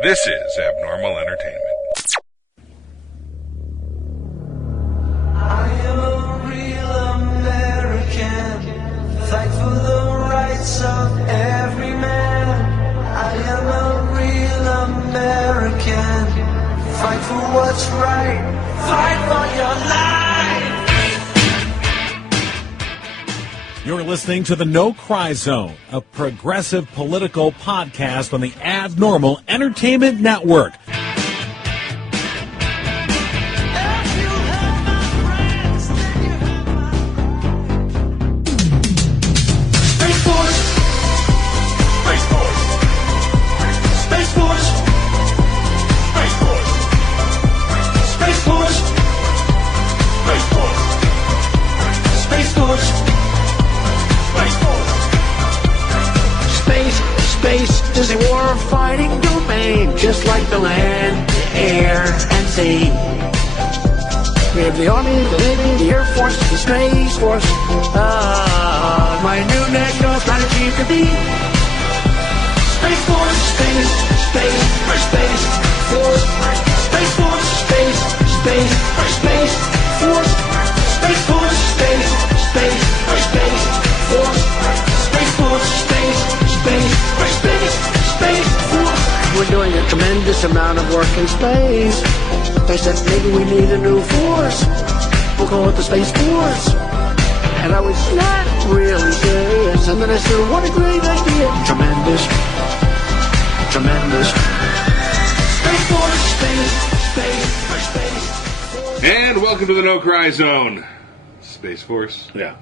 This is Abnormal Entertainment. I am a real American, fight for the rights of every man. I am a real American, fight for what's right, fight for your life. You're listening to the No Cry Zone, a progressive political podcast on the Abnormal Entertainment Network. Is a war-fighting domain, just like the land, the air, and sea. We have the Army, the Navy, the Air Force, the Space Force. My new NATO strategy could be Space Force, space, space force, Space Force, space, space force, Space Force, space force, Space Force, space. We're doing a tremendous amount of work in space. They said maybe we need a new force. We'll call it the Space Force. And I was not really serious. And then I said, what a great idea. Tremendous. Space Force. And welcome to the No Cry Zone. Space Force. Yeah.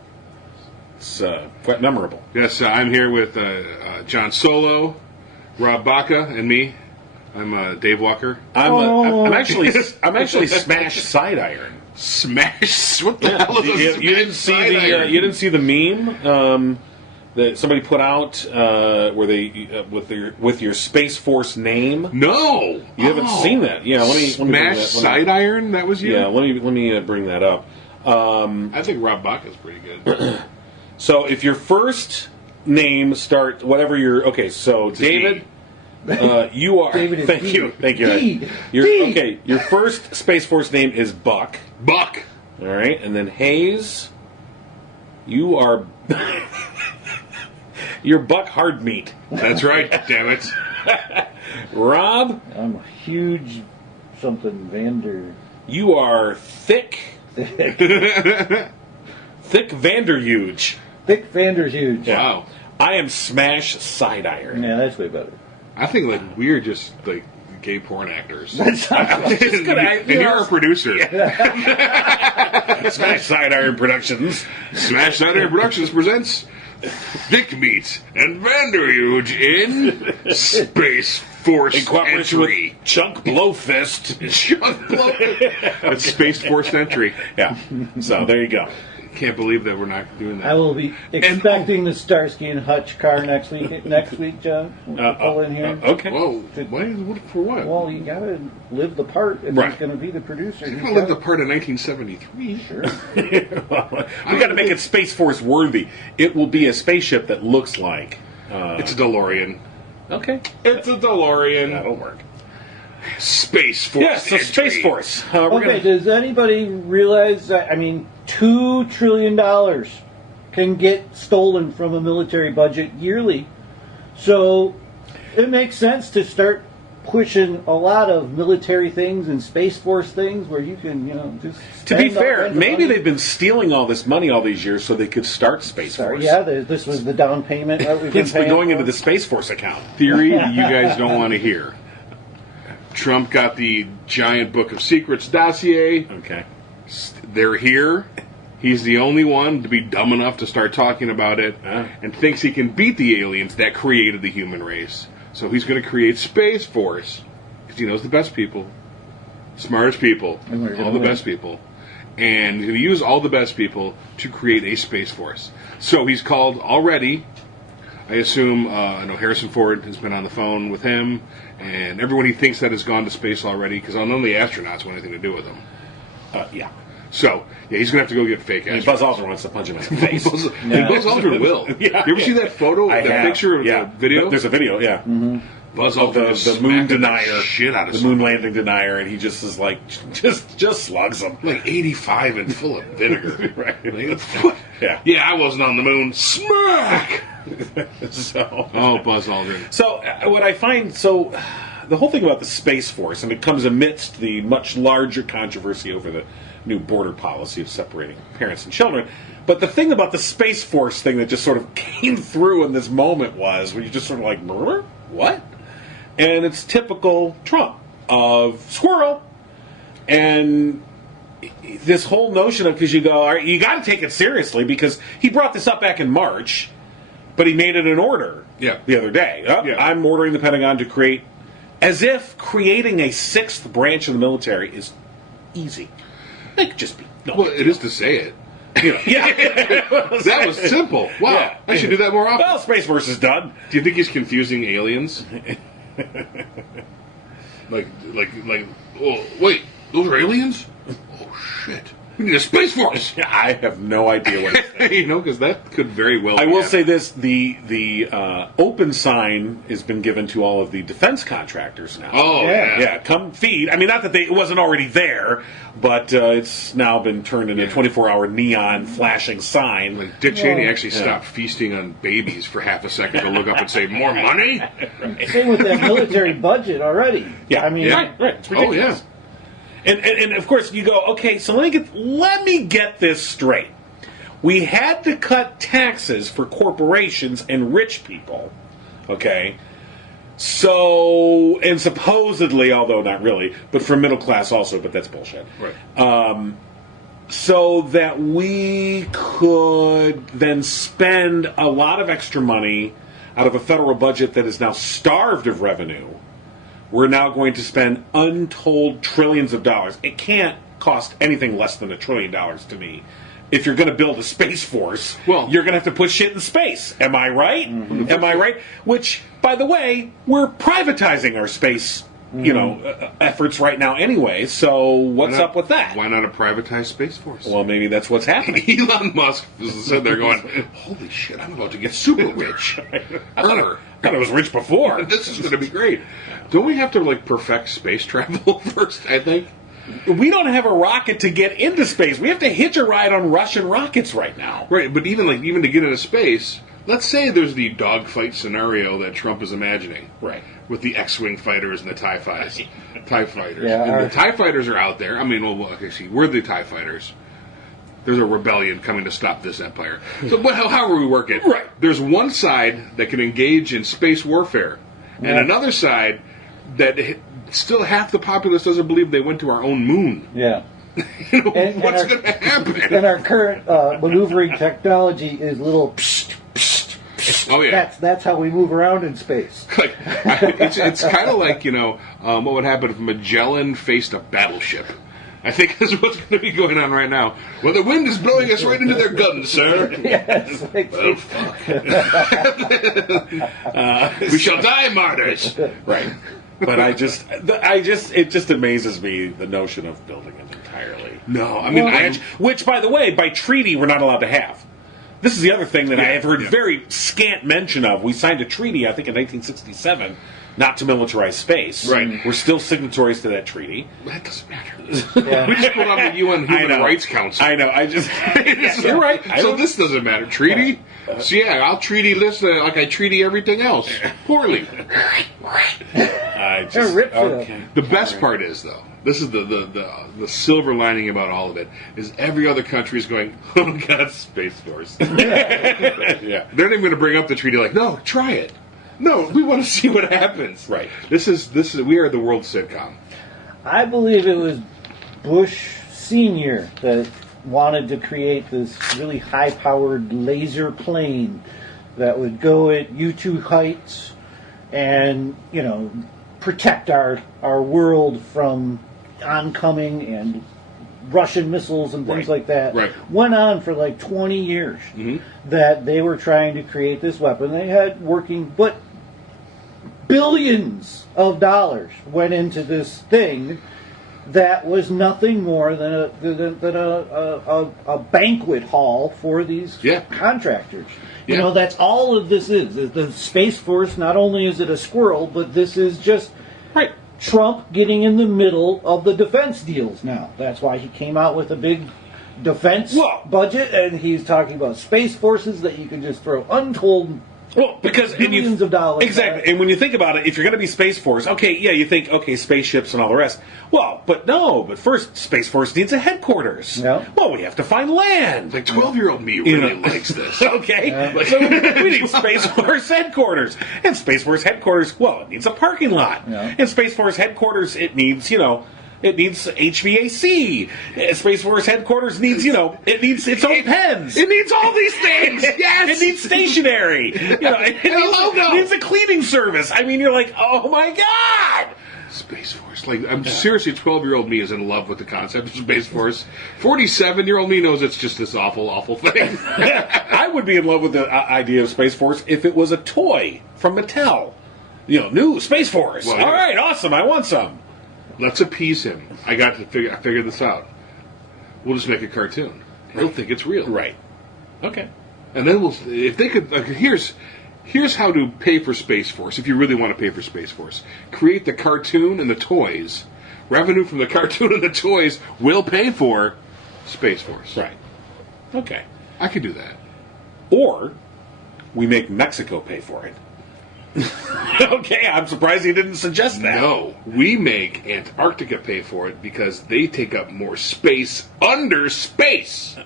It's quite memorable. Yes, I'm here with John Solo, Rob Baca, and me. I'm Dave Walker. I'm actually Smash Side Iron. Smash? What the hell is a you didn't see the you didn't see the meme that somebody put out where they with your Space Force name? No, you haven't seen that. Yeah, let me Smash Side Iron. That was you. Yeah, let me bring that up. I think Rob Baca is pretty good. So if your first name start whatever your so it's David. You are. David thank you. Your first Space Force name is Buck. Buck. All right, and then Hayes. You are. You're Buck Hardmeat. That's right. Damn it. Rob. I'm a huge something Vander. You are Thick. Thick Vanderhuge. Thick Vander's huge. Yeah. Wow. I am Smash Side Iron. Yeah, that's way better. I think we're just gay porn actors. That's and you're our producer. Smash Side Iron Productions. Smash Side Iron Productions presents Thick Meat and Vanderhuge in Space Force In cooperation Entry. with Chunk Blowfist. Chunk Blowfist. That's Space Force Entry. Yeah. So there you go. Can't believe that we're not doing that. I will be expecting the Starsky and Hutch car next week, John. Pull in here. Okay. Whoa. For what? Well, you gotta live the part if Right. he's gonna be the producer. You're going to live the part of 1973. Sure. We got to make it Space Force worthy. It will be a spaceship that looks like. It's a DeLorean. Okay. It's a DeLorean. That'll work. Space Force. Yeah, so Entry. Space Force. Okay, does anybody realize that, $2 trillion can get stolen from a military budget yearly. So it makes sense to start pushing a lot of military things and Space Force things where you can, just To be spend fair, all kinds of maybe money. they've been stealing all this money all these years so they could start Space Force. Yeah, this was the down payment that we've been It's been paying going for. into the Space Force account. Theory that you guys don't want to hear. Trump got the giant Book of Secrets dossier. Okay. They're here. He's the only one to be dumb enough to start talking about it and thinks he can beat the aliens that created the human race. So he's going to create Space Force because he knows the best people, smartest people, all the best people. And he's going to use all the best people to create a Space Force. So he's called already. I assume, I know Harrison Ford has been on the phone with him, and everyone he thinks that has gone to space already, because none of the astronauts want anything to do with him. Yeah. So, yeah, he's going to have to go get fake And astronauts. Buzz Aldrin wants to punch him in the face. Buzz Aldrin will. Yeah. You ever see that photo, that picture of the video? There's a video, yeah. Mm-hmm. Buzz of Aldrin is the moon smacking the denier, shit out of the moon somebody. landing denier, and he just is like, just slugs him. Like 85 and full of vinegar. Right. Like, what? Yeah. Yeah, I wasn't on the moon. Smack! So, Oh, Buzz Aldrin. So what I find the whole thing about the Space Force, and it comes amidst the much larger controversy over the new border policy of separating parents and children. But the thing about the Space Force thing that just sort of came through in this moment was when you just sort of like, murder? What? And it's typical Trump of squirrel. And this whole notion of, because you go, all right, you got to take it seriously, because he brought this up back in March, but he made it an order the other day. I'm ordering the Pentagon to create, as if creating a sixth branch of the military is easy. It could just be. No Well, big it deal. is to say it. Yeah. That was simple. Wow. Yeah. I should do that more often. Well, Space Force is done. Do you think he's confusing aliens? like, oh, wait, those are aliens? Oh, shit. We need a Space Force! I have no idea what it's You know, because that could very well I be will happening. say this: the open sign has been given to all of the defense contractors now. Oh, Yeah. yeah, come feed. I mean, not that it wasn't already there, but it's now been turned into a 24-hour neon flashing sign. Like Dick Cheney Yeah. actually stopped feasting on babies for half a second to look up and say, more money? Same with that military budget already. Yeah, I mean, right. It's Oh, ridiculous. yeah. And of course you go, okay, so let me get this straight. We had to cut taxes for corporations and rich people, okay? So, and supposedly, although not really, but for middle class also, but that's bullshit. Right. So that we could then spend a lot of extra money out of a federal budget that is now starved of revenue. We're now going to spend untold trillions of dollars. It can't cost anything less than $1 trillion to me. If you're going to build a space force, Well- you're going to have to put shit in space. Am I right? Mm-hmm. Am I right? Which, by the way, we're privatizing our space, efforts right now anyway. So what's Why not- up with that? Why not a privatized Space Force? Well, maybe that's what's happening. Elon Musk is sitting there going, holy shit, I'm about to get super rich. Err. I thought I was rich before. This is going to be great. Don't we have to, like, perfect space travel first, I think? We don't have a rocket to get into space. We have to hitch a ride on Russian rockets right now. Right, but even to get into space, let's say there's the dogfight scenario that Trump is imagining. Right. With the X-Wing fighters and the TIE fighters. TIE fighters. Yeah, and our- the TIE fighters are out there. I mean, well, okay, see, we're the TIE fighters. There's a rebellion coming to stop this empire. So however we work it. Right. There's one side that can engage in space warfare, and Yeah. another side that still half the populace doesn't believe they went to our own moon. yeah. You know, And what's our- going to happen? And our current maneuvering technology is little. Psst, psst, psst. Oh, yeah. That's how we move around in space. Like, it's kind of like, what would happen if Magellan faced a battleship. I think that's what's going to be going on right now. Well, the wind is blowing us right into their guns, sir. Yes. Like, Oh, fuck. We shall die martyrs. Right. But it just amazes me, the notion of building it entirely. No, I mean, Which, by the way, by treaty, we're not allowed to have. This is the other thing that I have heard yeah. very scant mention of. We signed a treaty, I think, in 1967, not to militarize space. Right. We're still signatories to that treaty. that doesn't matter. yeah. We just put on the UN I Human know. Rights Council. I know. I just. You're right. I So don't- this doesn't matter. Treaty? So yeah, I'll treaty this like I treaty everything else. Poorly. I They're just. ripped it up. Okay. The best part is, though, this is the silver lining about all of it, is every other country is going, oh, God, Space Force. Yeah. They're not even going to bring up the treaty like, no, try it. No, we want to see what happens. Right. This is we are the world sitcom. I believe it was Bush Sr. that wanted to create this really high-powered laser plane that would go at U-2 heights and, protect our world from oncoming and Russian missiles and things Right. like that. Right. Went on for like 20 years that they were trying to create this weapon. They had working, but billions of dollars went into this thing, that was nothing more than a banquet hall for these Yeah. contractors. You Yeah. know, that's all of this is. The Space Force, not only is it a squirrel, but this is just Right. Trump getting in the middle of the defense deals now. That's why he came out with a big defense Well- budget, and he's talking about space forces that you can just throw untold. Well, because Billions of dollars. Exactly. And when you think about it, if you're going to be Space Force, okay, yeah, you think, okay, spaceships and all the rest. Well, but no, but first, Space Force needs a headquarters. Yeah. Well, we have to find land. Like 12-year-old me You really know. likes this. Okay, so we need Space Force headquarters, and Space Force headquarters. Well, it needs a parking lot, Yeah. and Space Force headquarters. It needs, it needs HVAC. Space Force headquarters needs, it needs its own pens. It needs all these things. Yes. It needs stationery. It needs a cleaning service. I mean, you're like, oh my god. Space Force. Like, I'm seriously, 12-year-old me is in love with the concept of Space Force. 47-year-old me knows it's just this awful, awful thing. I would be in love with the idea of Space Force if it was a toy from Mattel. New Space Force. Well, yeah. All right, awesome. I want some. Let's appease him. I figured this out. We'll just make a cartoon. He'll think it's real. Right. Okay. And then if they could, here's how to pay for Space Force. If you really want to pay for Space Force, create the cartoon and the toys. Revenue from the cartoon and the toys will pay for Space Force. Right. Okay. I could do that. Or we make Mexico pay for it. Okay, I'm surprised he didn't suggest that. No, we make Antarctica pay for it because they take up more space under space.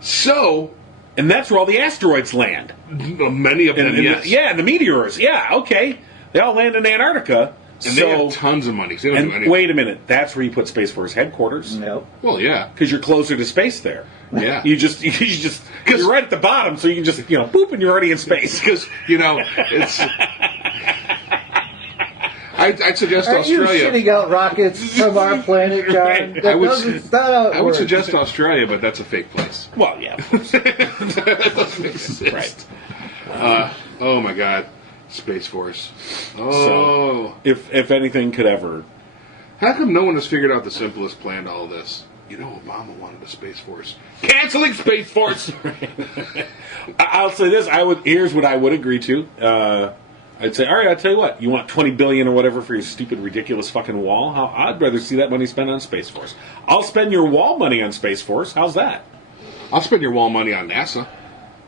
So, And that's where all the asteroids land. many of them, yes. And the meteors. Yeah, okay. They all land in Antarctica. And they have tons of money. So they don't do And anything. wait a minute, that's where you put Space Force headquarters. Nope. Well, yeah. Because you're closer to space there. Yeah. You just you're right at the bottom, so you can just boop, and you're already in space. Because, it's... I'd suggest Are you Australia. shitting out rockets from our planet, John? Right. That that's not how it I would works. suggest Australia, but that's a fake place. Well, yeah, of course. That doesn't exist. Right. Oh my God, Space Force. Oh, If anything could ever, how come no one has figured out the simplest plan to all this? Obama wanted a Space Force. Canceling Space Force. I'll say this: here's what I would agree to. I'd say, all right, I'll tell you what. You want $20 billion or whatever for your stupid, ridiculous fucking wall? I'd rather see that money spent on Space Force. I'll spend your wall money on Space Force. How's that? I'll spend your wall money on NASA.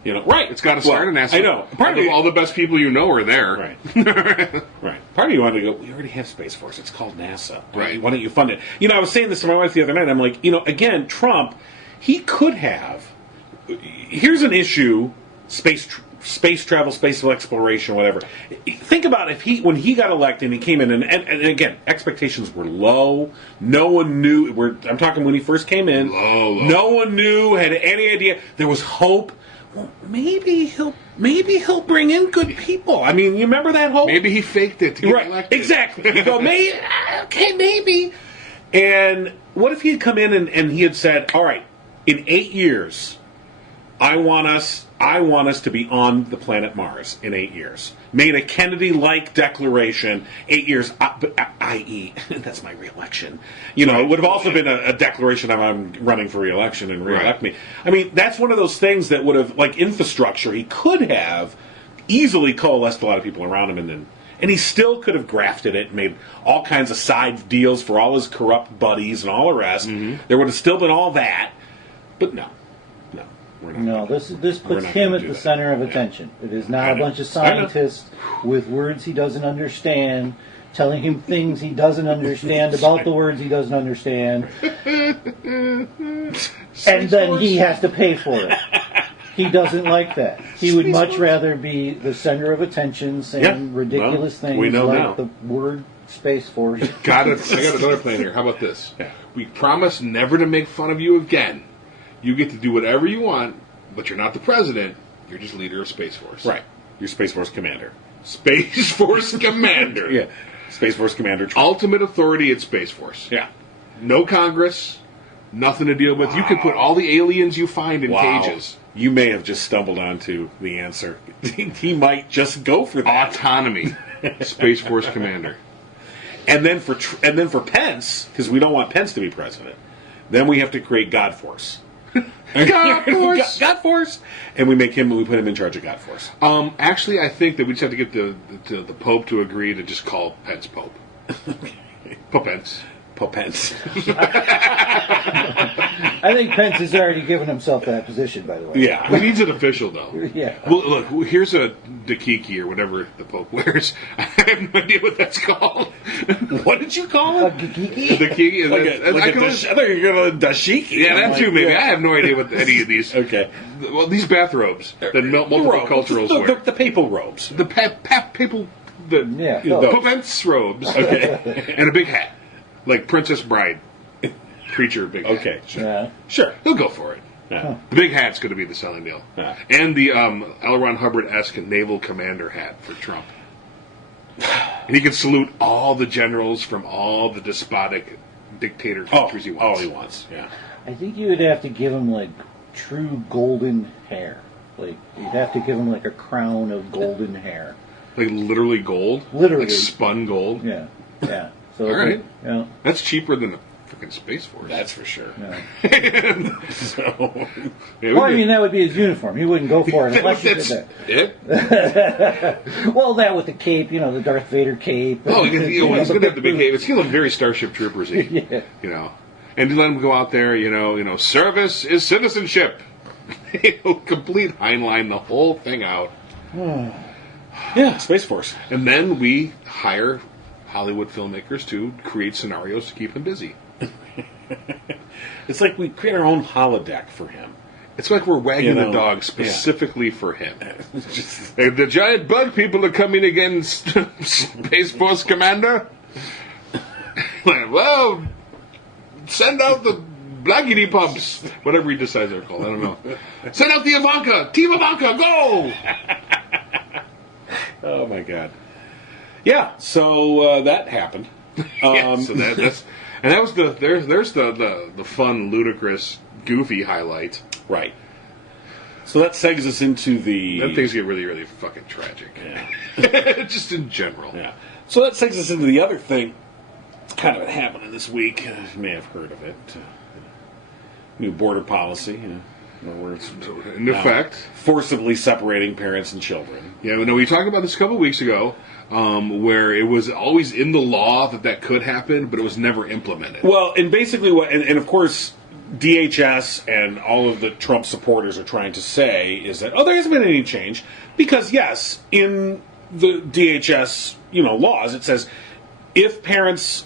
Right? It's got to start in NASA. I know. Part of all the best people you know are there. Right. Right. Part of you wanted to go, we already have Space Force. It's called NASA. Right. Why don't you fund it? I was saying this to my wife the other night. I'm like, again, Trump, he could have. Here's an issue: space travel, space exploration, whatever. Think about when he got elected and he came in, and again, expectations were low. No one knew. I'm talking when he first came in. Low. No one knew, had any idea. There was hope. Well, maybe he'll bring in good people. I mean, you remember that hope? Maybe he faked it to get elected. Exactly. You go, maybe. And what if he had come in and he had said, all right, in 8 years, I want us to be on the planet Mars in 8 years. Made a Kennedy-like declaration, 8 years, i.e., that's my re-election. It would have also been a declaration of I'm running for re-election and re-elect me. I mean, that's one of those things that would have, like infrastructure, he could have easily coalesced a lot of people around him and he still could have grafted it and made all kinds of side deals for all his corrupt buddies and all the rest. Mm-hmm. There would have still been all that, but no. We're not. No, this We're puts not him gonna at do the that. center of attention. It is not I a know. bunch of I know. scientists with words he doesn't understand, telling him things he doesn't understand about the words he doesn't understand, and then he has to pay for it. He doesn't like that. He would much rather be the center of attention, saying Yeah. ridiculous Well, things we know like now. the word Space Force. I got another plan here. How about this? Yeah. We promise never to make fun of you again. You get to do whatever you want, but you're not the president. You're just leader of Space Force. Right. You're Space Force Commander. Space Force Commander. Yeah. Space Force Commander. Ultimate authority at Space Force. Yeah. No Congress. Nothing to deal with. You can put all the aliens you find in cages. You may have just stumbled onto the answer. He might just go for that. Autonomy. Space Force Commander. And then for Pence, because we don't want Pence to be president, then we have to create God Force. God Force! God Force! And we put him in charge of God Force. Actually, I think that we just have to get the Pope to agree to just call Pence Pope. Pope Pence. Pope Pence. I think Pence has already given himself that position, by the way. Yeah. He needs it official, though. Yeah. Well, look, here's a dakiki or whatever the Pope wears. I have no idea what that's called. What did you call A it? geeky? Dakiki? I thought you were going to dashiki. Yeah, that too, maybe. Yeah. I have no idea what any of these... Okay. Well, these bathrobes that multiple robes. culturals wear. The papal robes. The papal... Yeah, The those. Pope Pence robes. Okay. And a big hat. Like Princess Bride. Creature big hat. Okay. Sure. Yeah. Sure. He'll go for it. Yeah. The big hat's going to be the selling deal. Yeah. And the L. Ron Hubbard-esque naval commander hat for Trump. And he can salute all the generals from all the despotic dictator countries he wants. All he wants. Yeah. I think you would have to give him like true golden hair. Like you'd have to give him like a crown of golden hair. Like literally gold? Literally. Like spun gold? Yeah. Yeah. So All right. Yeah. That's cheaper than the freaking Space Force. That's for sure. Yeah. So, Yeah, Well, I mean, that would be his uniform. He wouldn't go for it unless you did that's that. it? Well, that with the cape, the Darth Vader cape. Oh, he's going to have the big boots. cape. It's going to look very Starship Troopers-y. Yeah. And to let him go out there, service is citizenship. Complete Heinlein the whole thing out. yeah, Space Force. And then we hire Hollywood filmmakers to create scenarios to keep him busy. It's like we create our own holodeck for him. It's like we're wagging the dog yeah. specifically for him. The giant bug people are coming against Space Force Commander. Well, send out the blackity pumps. Whatever he decides they're called. I don't know. Send out the Ivanka. Team Ivanka, go! Oh my God. Yeah, so that happened. Yeah, so that's and that was there's the fun, ludicrous, goofy highlight. Right. So that segs us into the... Then things get really, really fucking tragic. Yeah. Just in general. Yeah. So that takes us into the other thing kind of happening this week. You may have heard of it. New border policy. Where it's In effect, forcibly separating parents and children. yeah. No, we talked about this a couple weeks ago, where it was always in the law that could happen, but it was never implemented. Well, and basically what, and of course, DHS and all of the Trump supporters are trying to say is that, there hasn't been any change. Because, yes, in the DHS, laws, it says if parents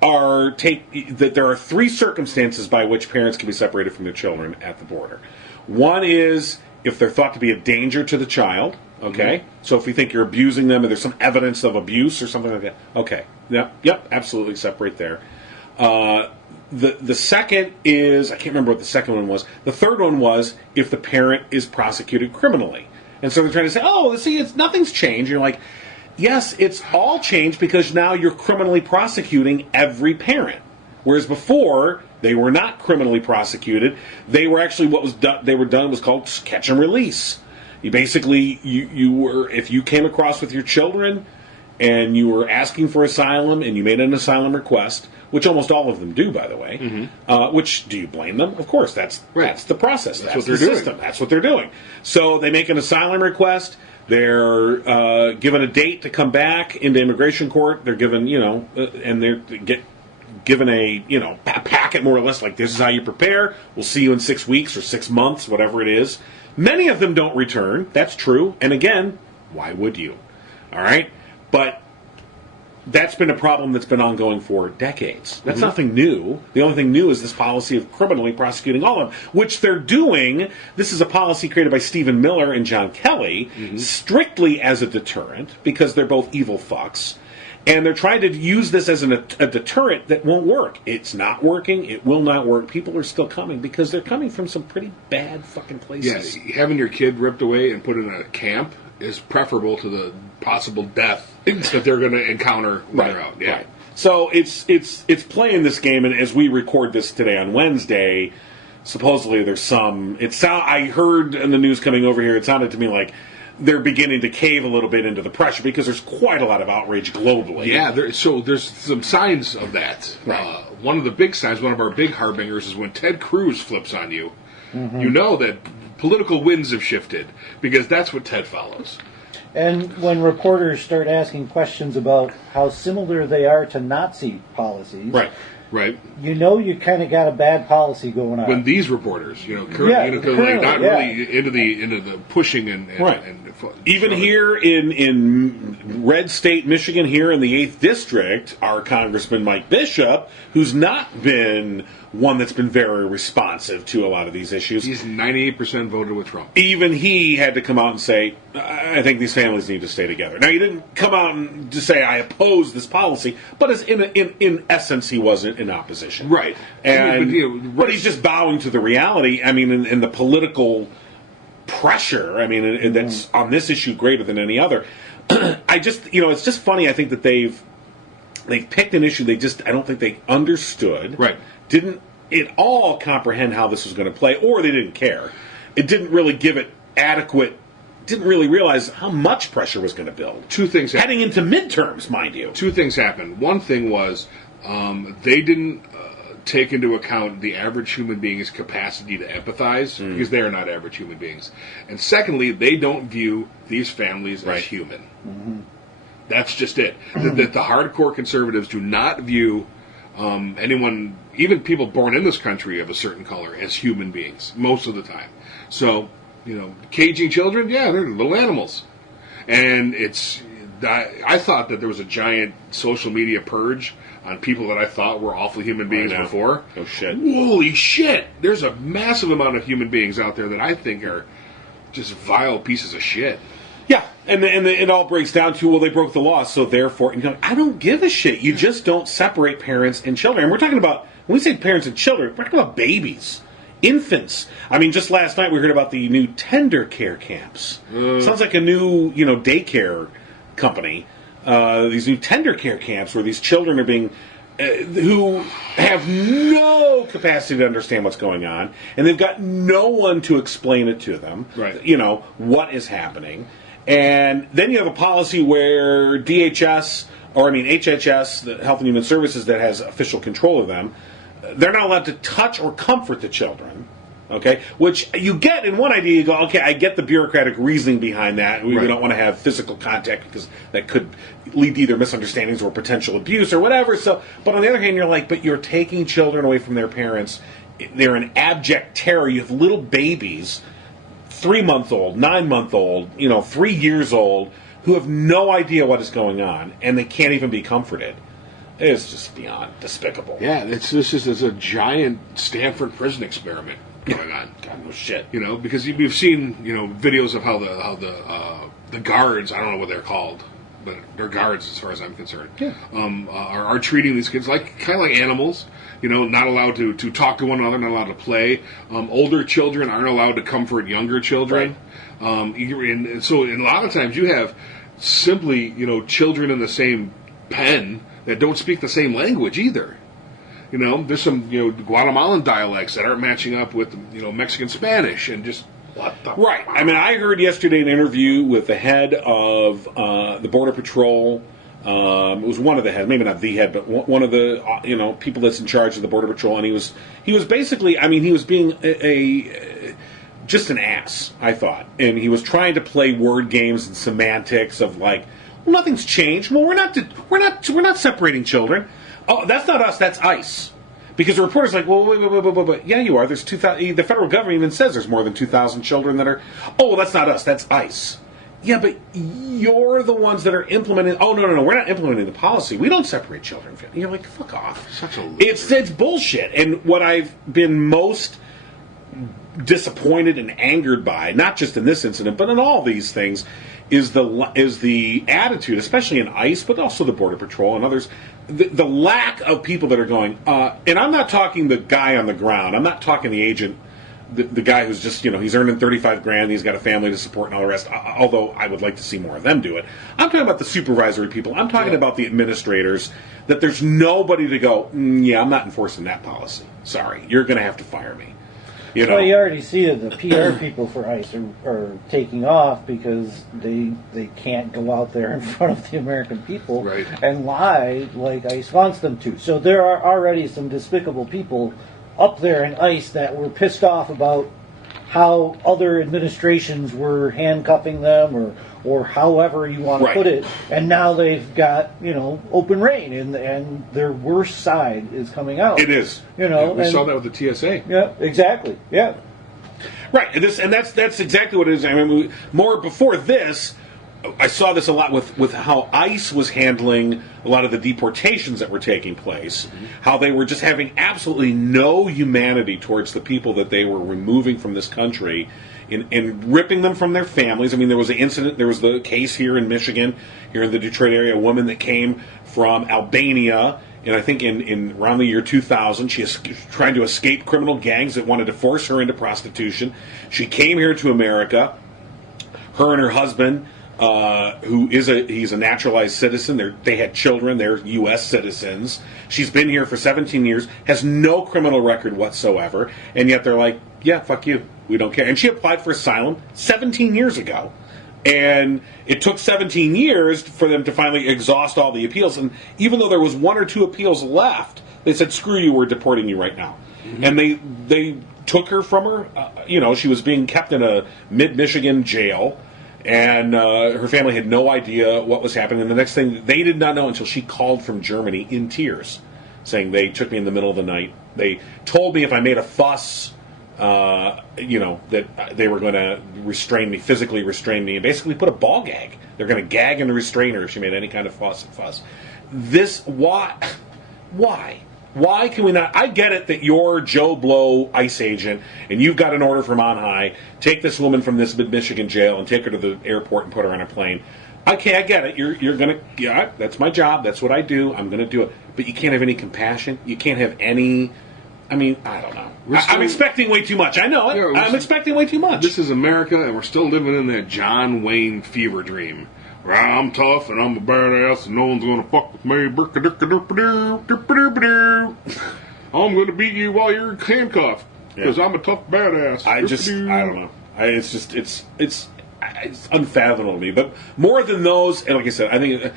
that there are three circumstances by which parents can be separated from their children at the border. One is if they're thought to be a danger to the child, okay? Mm-hmm. So if we think you're abusing them and there's some evidence of abuse or something like that, okay. Yep, absolutely separate there. The second is, I can't remember what the second one was. The third one was if the parent is prosecuted criminally. And so they're trying to say, nothing's changed. You're like, yes, it's all changed because now you're criminally prosecuting every parent. Whereas before, they were not criminally prosecuted. They were actually, they were done was called catch and release. You basically, you were, if you came across with your children and you were asking for asylum and you made an asylum request, which almost all of them do, by the way. Mm-hmm. Which, do you blame them? Of course, that's the process. That's what the they're system. doing. That's what they're doing. So they make an asylum request. They're given a date to come back into immigration court. They're given, and they given a, packet more or less like this is how you prepare. We'll see you in 6 weeks or 6 months, whatever it is. Many of them don't return. That's true. And again, why would you? All right, but that's been a problem that's been ongoing for decades. That's nothing new. The only thing new is this policy of criminally prosecuting all of them, which they're doing. This is a policy created by Stephen Miller and John Kelly, strictly as a deterrent, because they're both evil fucks. And they're trying to use this as a deterrent that won't work. It's not working. It will not work. People are still coming because they're coming from some pretty bad fucking places. Yeah, having your kid ripped away and put in a camp is preferable to the possible death that they're going to encounter when they're out. Yeah. Right. So it's playing this game, and as we record this today on Wednesday, supposedly there's some. I heard in the news coming over here. It sounded to me like they're beginning to cave a little bit into the pressure because there's quite a lot of outrage globally. Yeah, there's some signs of that. Right. One of the big signs, one of our big harbingers, is when Ted Cruz flips on you. You know that political winds have shifted because that's what Ted follows. And when reporters start asking questions about how similar they are to Nazi policies, Right. you know you kind of got a bad policy going on. When these reporters, currently, not really into the pushing and Right. Even throwing. here in red state Michigan, here in the 8th District, our Congressman Mike Bishop, who's not been one that's been very responsive to a lot of these issues, He's 98% voted with Trump. even he had to come out and say, I think these families need to stay together. Now, he didn't come out and to say, I oppose this policy, but as in essence, he wasn't in opposition. Right. And, but he's just bowing to the reality, in the political pressure, that's on this issue greater than any other. I just, it's just funny, I think that they've picked an issue I don't think they understood. Right. Didn't at all comprehend how this was going to play, or they didn't care. It didn't really give it adequate, didn't really realize how much pressure was going to build. Two things Heading into midterms, mind you. Two things happened. One thing was they didn't take into account the average human being's capacity to empathize because they are not average human beings. And secondly, they don't view these families as human. Mm-hmm. That's just it. That the hardcore conservatives do not view anyone, even people born in this country of a certain color, as human beings most of the time. So, caging children, yeah, they're little animals. And I thought that there was a giant social media purge on people that I thought were awful human beings before. Oh, shit. Holy shit! There's a massive amount of human beings out there that I think are just vile pieces of shit. Yeah, and it all breaks down to, well, they broke the law, so therefore, I don't give a shit. You just don't separate parents and children. And we're talking about, when we say parents and children, we're talking about babies, infants. Just last night we heard about the new tender care camps. Sounds like a new, daycare company. These new tender care camps where these children are being, who have no capacity to understand what's going on, and they've got no one to explain it to them. Right. What is happening. And then you have a policy where HHS, the Health and Human Services that has official control of them, they're not allowed to touch or comfort the children. Okay? Which you get in one idea, you go, okay, I get the bureaucratic reasoning behind that. We don't want to have physical contact because that could lead to either misunderstandings or potential abuse or whatever. So, but on the other hand, you're like, but you're taking children away from their parents. They're in abject terror. You have little babies, 3-month-old, 9-month-old, 3 years old, who have no idea what is going on, and they can't even be comforted. It's just beyond despicable. Yeah, this is a giant Stanford prison experiment going on. God, no shit. Because you've seen videos of how the guards, I don't know what they're called, but they're guards as far as I'm concerned. Yeah. Are treating these kids kind of like animals. Not allowed to talk to one another, not allowed to play. Older children aren't allowed to comfort younger children. Right. And so a lot of times you have simply, children in the same pen that don't speak the same language either. There's some, Guatemalan dialects that aren't matching up with, Mexican Spanish, and just what the... Right. I heard yesterday an interview with the head of the Border Patrol. It was one of the heads, maybe not the head, but one of the people that's in charge of the Border Patrol, and he was basically, he was being just an ass, I thought, and he was trying to play word games and semantics of well, nothing's changed. Well, we're not separating children. Oh, that's not us. That's ICE. Because the reporter's like, well, wait. Yeah, you are. There's 2,000. The federal government even says there's more than 2,000 children that are. Oh, well, that's not us. That's ICE. Yeah, but you're the ones that are implementing. Oh, no. We're not implementing the policy. We don't separate children. And you're like, fuck off. Such a it's bullshit. And what I've been most disappointed and angered by, not just in this incident, but in all these things, is the attitude, especially in ICE, but also the Border Patrol and others, the lack of people that are going, and I'm not talking the guy on the ground, I'm not talking the agent, the guy who's just, he's earning $35,000, he's got a family to support and all the rest, although I would like to see more of them do it. I'm talking about the supervisory people, I'm talking about the administrators, that there's nobody to go, yeah, I'm not enforcing that policy. Sorry, you're going to have to fire me. You know, Well, you already see that the PR people for ICE are taking off because they can't go out there in front of the American people Right. and lie like ICE wants them to. So there are already some despicable people up there in ICE that were pissed off about how other administrations were handcuffing them or however you want to Right. put it, and now they've got open reign and their worst side is coming out. it is. We saw that with the TSA. Yeah, exactly. Yeah. Right, and that's exactly what it is. I mean, more before this, I saw this a lot with how ICE was handling a lot of the deportations that were taking place. How they were just having absolutely no humanity towards the people that they were removing from this country, in ripping them from their families. I mean, there was the case here in Michigan, here in the Detroit area, a woman that came from Albania. And I think in around the year 2000, she is trying to escape criminal gangs that wanted to force her into prostitution. She came here to America. Her and her husband, he's a naturalized citizen. They had children. They're U.S. citizens. She's been here for 17 years, has no criminal record whatsoever, and yet they're like, yeah, fuck you. We don't care. And she applied for asylum 17 years ago. And it took 17 years for them to finally exhaust all the appeals. And even though there was 1 or 2 appeals left, they said, screw you, we're deporting you right now. Mm-hmm. And they took her from her. She was being kept in a mid-Michigan jail. And her family had no idea what was happening. And the next thing, they did not know until she called from Germany in tears, saying they took me in the middle of the night. They told me if I made a fuss, that they were going to physically restrain me, and basically put a ball gag. They're going to gag and restrain her if she made any kind of fuss. Why? Why can we not? I get it that you're Joe Blow, ICE agent, and you've got an order from on high. Take this woman from this Michigan jail and take her to the airport and put her on a plane. Okay, I get it. You're going to, yeah, that's my job. That's what I do. I'm going to do it. But you can't have any compassion. You can't have any, I don't know. I'm expecting way too much. I know it. Yeah, I'm expecting way too much. This is America, and we're still living in that John Wayne fever dream. Where I'm tough, and I'm a badass, and no one's going to fuck with me. I'm going to beat you while you're handcuffed, because I'm a tough badass. I don't know. It's unfathomable to me. But more than those, and like I said, I think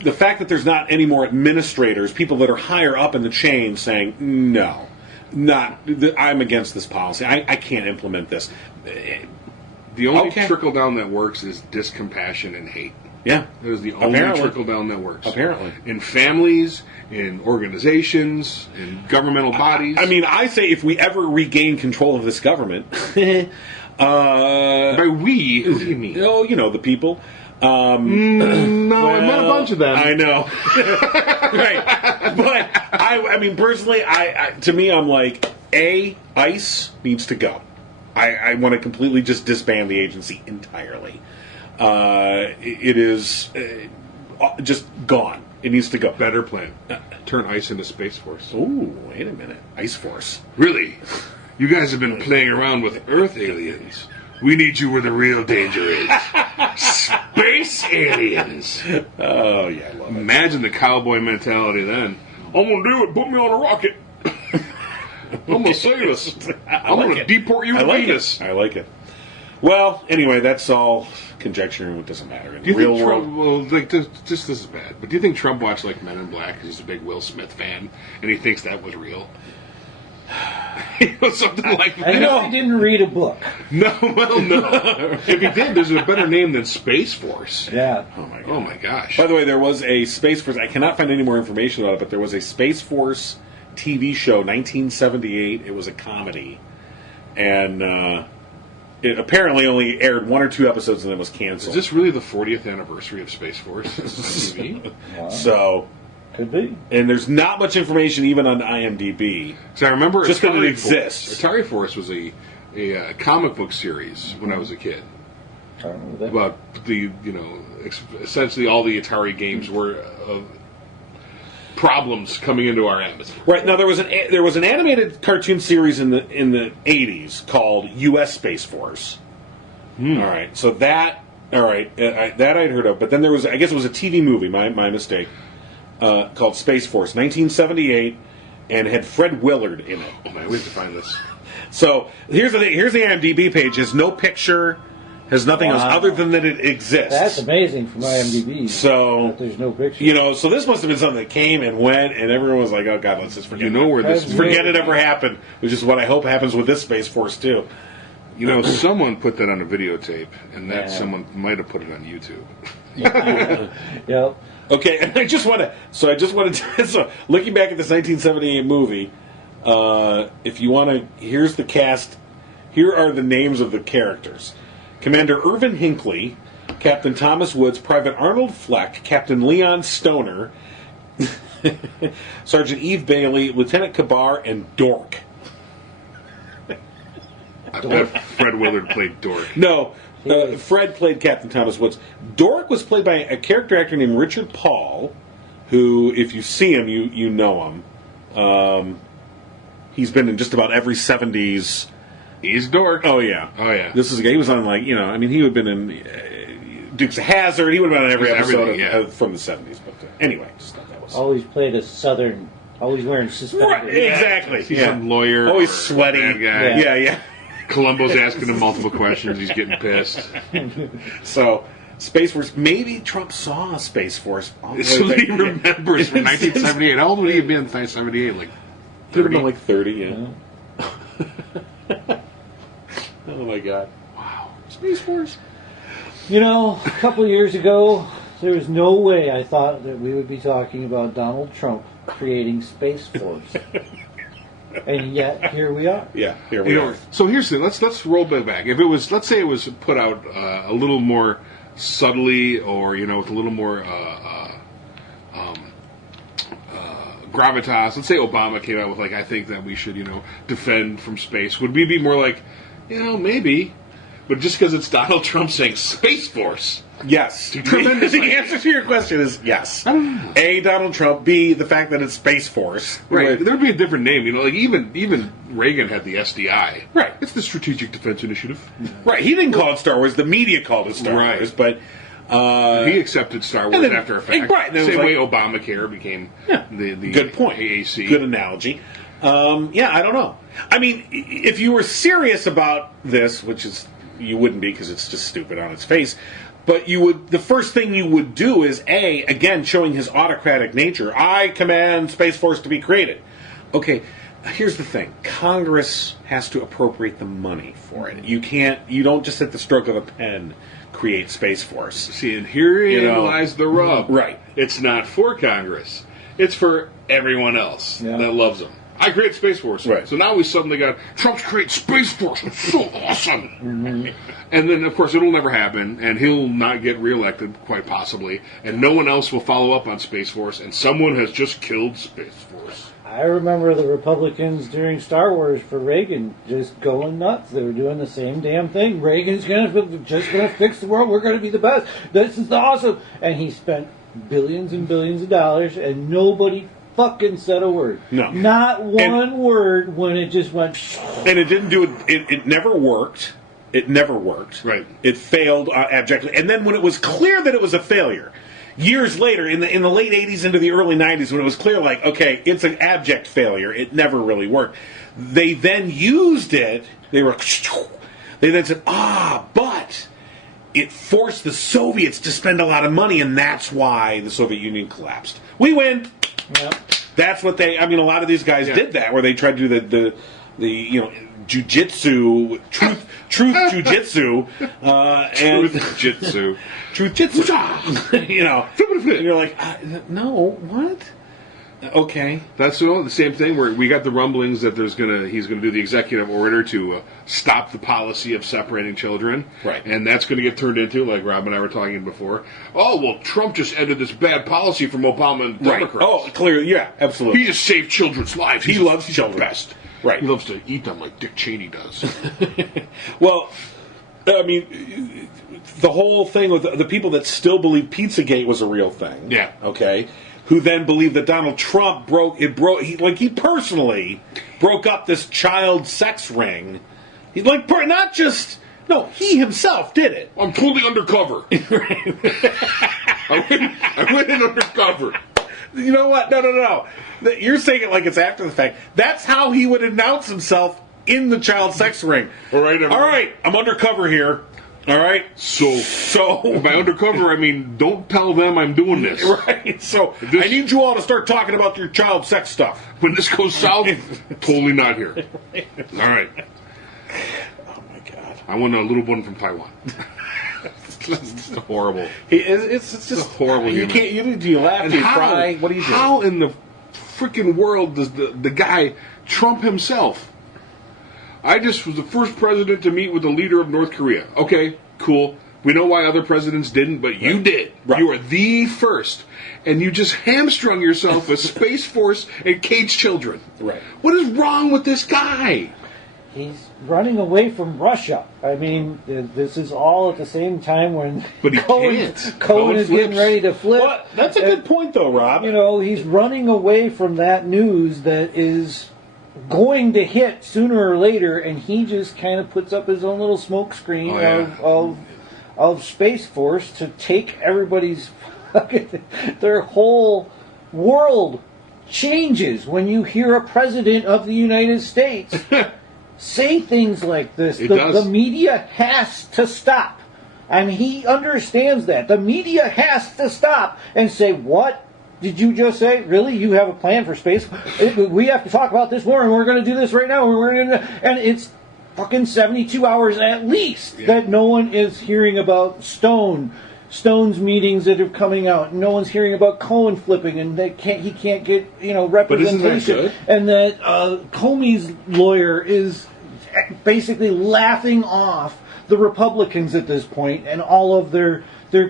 the fact that there's not any more administrators, people that are higher up in the chain saying, no, I'm against this policy. I can't implement this. The only trickle down that works is discompassion and hate. Yeah. That is the only trickle down that works. Apparently. In families, in organizations, in governmental bodies. I say if we ever regain control of this government. By we, who do you mean? Oh, the people. No, I met a bunch of them. I know. Right. But, personally, to me, I'm like, ICE needs to go. I want to completely just disband the agency entirely. It is just gone. It needs to go. Better plan. Turn ICE into Space Force. Ooh, wait a minute. ICE Force. Really? You guys have been playing around with Earth aliens. We need you where the real danger is. Space aliens. Oh, yeah, I love it. Imagine the cowboy mentality then. I'm going to do it. Put me on a rocket. I'm going to save us. I'm going to deport you to Venus. I like it. Well, anyway, that's all conjecture and it doesn't matter. In Do you the real think world. Trump, well, this is bad, but do you think Trump watched like Men in Black because he's a big Will Smith fan and he thinks that was real? Something like that. I know he didn't read a book. No. If he did, there's a better name than Space Force. Yeah. Oh my gosh. By the way, there was a Space Force. I cannot find any more information about it, but there was a Space Force TV show, 1978. It was a comedy, and it apparently only aired 1 or 2 episodes and then was canceled. Is this really the 40th anniversary of Space Force on TV? Wow. So, Could be. and there's not much information even on IMDb. So I remember Just that it Atari exists. Force. Atari Force was a comic book series when I was a kid. I don't know that. About the essentially all the Atari games were problems coming into our atmosphere. Right now, there was an animated cartoon series in the 80s called U.S. Space Force. All right, so that that I'd heard of, but then there was, I guess it was a TV movie. My mistake. Called Space Force, 1978, and had Fred Willard in it. Oh man, we have to find this. So here's the thing. Here's the IMDb page. Has no picture. Has nothing else Wow. other than that it exists. That's amazing from IMDb. So that there's no picture. you know, so this must have been something that came and went, and everyone was like, "Oh God, let's just forget." You know where this? That's forget it ever happened, which is what I hope happens with this Space Force too. You know, someone put that on a videotape, and that Yeah. someone might have put it on YouTube. Yep. Okay, and I just want to. So looking back at this 1978 movie, if you want to, here's the cast. Here are the names of the characters: Commander Irvin Hinckley, Captain Thomas Woods, Private Arnold Fleck, Captain Leon Stoner, Sergeant Eve Bailey, Lieutenant Kabar, and Dork. I bet Fred Willard played Dork. No, Fred played Captain Thomas Woods. Dork was played by a character actor named Richard Paul, who, if you see him, you know him. He's been in just about every 70s. He's Dork. Oh yeah, Oh, yeah. This is a guy. He was on he would have been in Dukes of Hazzard. He would have been on every He's episode everything, yeah. from the 70s. But anyway, just thought that was Always played a southern. Always wearing suspenders. right. Exactly. He's yeah. some lawyer. Always or sweaty. bad guy. Yeah. Columbo's asking him multiple questions. He's getting pissed. So Space Force. Maybe Trump saw Space Force. All the way So back he then. remembers from 1978. How old would he have been in 1978? Like Could have 30? been like 30, yeah. Oh my god. Wow. Space Force. You know, a couple of years ago, there was no way I thought that we would be talking about Donald Trump creating Space Force. And yet, here we are. Yeah, here we You know, are. so here's the thing. Let's roll back. If it was, let's say it was put out a little more subtly, or with a little more gravitas. Let's say Obama came out with I think that we should defend from space. Would we be more like, maybe? But just because it's Donald Trump saying Space Force. Yes. Tremendous The idea. answer to your question is yes. I don't know. A, Donald Trump. B, the fact that it's Space Force. Right. There would be a different name. Even Reagan had the SDI. Right. It's the Strategic Defense Initiative. Right. He didn't call it Star Wars. The media called it Star Right. Wars. But He accepted Star Wars and then- after a fact. right, then it was Same way like- Obamacare became the good point. AAC. Good analogy. I don't know. I mean, if you were serious about this, which is you wouldn't be because it's just stupid on its face, but the first thing you would do is again showing his autocratic nature. I command Space Force to be created. Okay, here's the thing. Congress has to appropriate the money for it. You don't just at the stroke of a pen create Space Force. See, and herein lies the rub. Right. It's not for Congress. It's for everyone else Yeah. that loves them. I create Space Force. Right. So now we suddenly got Trump's create Space Force. It's so awesome. And then, of course, it'll never happen, and he'll not get reelected, quite possibly, and no one else will follow up on Space Force, and someone has just killed Space Force. I remember the Republicans during Star Wars for Reagan just going nuts. They were doing the same damn thing. Reagan's just gonna fix the world. We're gonna be the best. This is awesome. And he spent billions and billions of dollars, and nobody fucking said a word. No. Not one word when it just went. And it didn't do it. It never worked. It never worked. Right. It failed abjectly. And then when it was clear that it was a failure, years later, in the late '80s into the early '90s, when it was clear, okay, it's an abject failure. It never really worked. They then used it. They then said, but it forced the Soviets to spend a lot of money, and that's why the Soviet Union collapsed. We win. Yep. That's what a lot of these guys did that, where they tried to do the jujitsu, truth jujitsu, and Truth Jitsu. truth jitsu. And you're like, no, what? Okay. That's the same thing where we got the rumblings that he's gonna do the executive order to stop the policy of separating children, Right. And that's going to get turned into, like Rob and I were talking before. Oh well, Trump just ended this bad policy from Obama and Democrats. Oh, clearly, yeah, absolutely. He just saved children's lives. He loves he's children. the best. Right. He loves to eat them like Dick Cheney does. Well, I mean, the whole thing with the people that still believe Pizzagate was a real thing. Yeah. Okay. Who then believed that Donald Trump he personally broke up this child sex ring. He he himself did it. I'm totally undercover. I went in undercover. You know what? No. You're saying it like it's after the fact. That's how he would announce himself in the child sex ring. All right, everyone. All right, I'm undercover here. All right, So by undercover, I mean don't tell them I'm doing this. right. So This- I need you all to start talking about your child sex stuff. When this goes south, totally not here. All right. Oh my God, I want a little one from Taiwan. It's horrible. it's just It's a horrible You human. can't. Do you laugh? Do you cry? What do you do? How in the freaking world does the guy Trump himself? I just was the first president to meet with the leader of North Korea. Okay, cool. We know why other presidents didn't, but you did. Right. You are the first. And you just hamstrung yourself with Space Force and caged children. Right. What is wrong with this guy? He's running away from Russia. I mean, this is all at the same time when But he Cohen can't. Cohen is getting flips. ready to flip. Well, that's a good point, though, Rob. You know, he's running away from that news that is going to hit sooner or later, and he just kind of puts up his own little smoke screen Oh, yeah. of Space Force to take everybody's their whole world changes when you hear a president of the United States say things like this. It The does. media has to stop. I mean, he understands that. The media has to stop and say, what did you just say? Really? You have a plan for space? We have to talk about this more, and we're going to do this right now. And it's fucking 72 hours at least that no one is hearing about Stone's meetings that are coming out. No one's hearing about Cohen flipping, and he can't get representation. good? And that Comey's lawyer is basically laughing off the Republicans at this point and all of their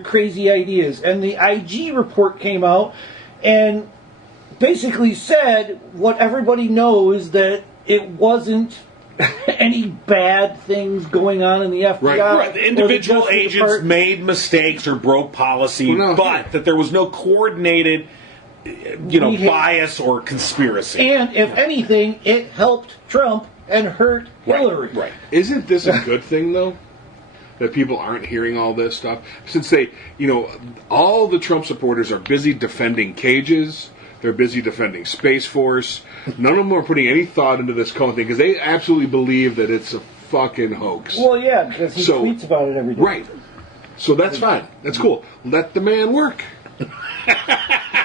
crazy ideas. And the IG report came out and basically said what everybody knows, that it wasn't any bad things going on in the FBI. Right. The individual or the Justice agents Department. made mistakes or broke policy, Well, no. but that there was no coordinated, We had- bias or conspiracy. And if anything, it helped Trump and hurt Hillary. Right. Isn't this a good thing, though? That people aren't hearing all this stuff? Since all the Trump supporters are busy defending cages, they're busy defending Space Force. None of them are putting any thought into this Cohen thing because they absolutely believe that it's a fucking hoax. Well, yeah, because he So- tweets about it every day. Right. So that's fine. That's cool. Let the man work.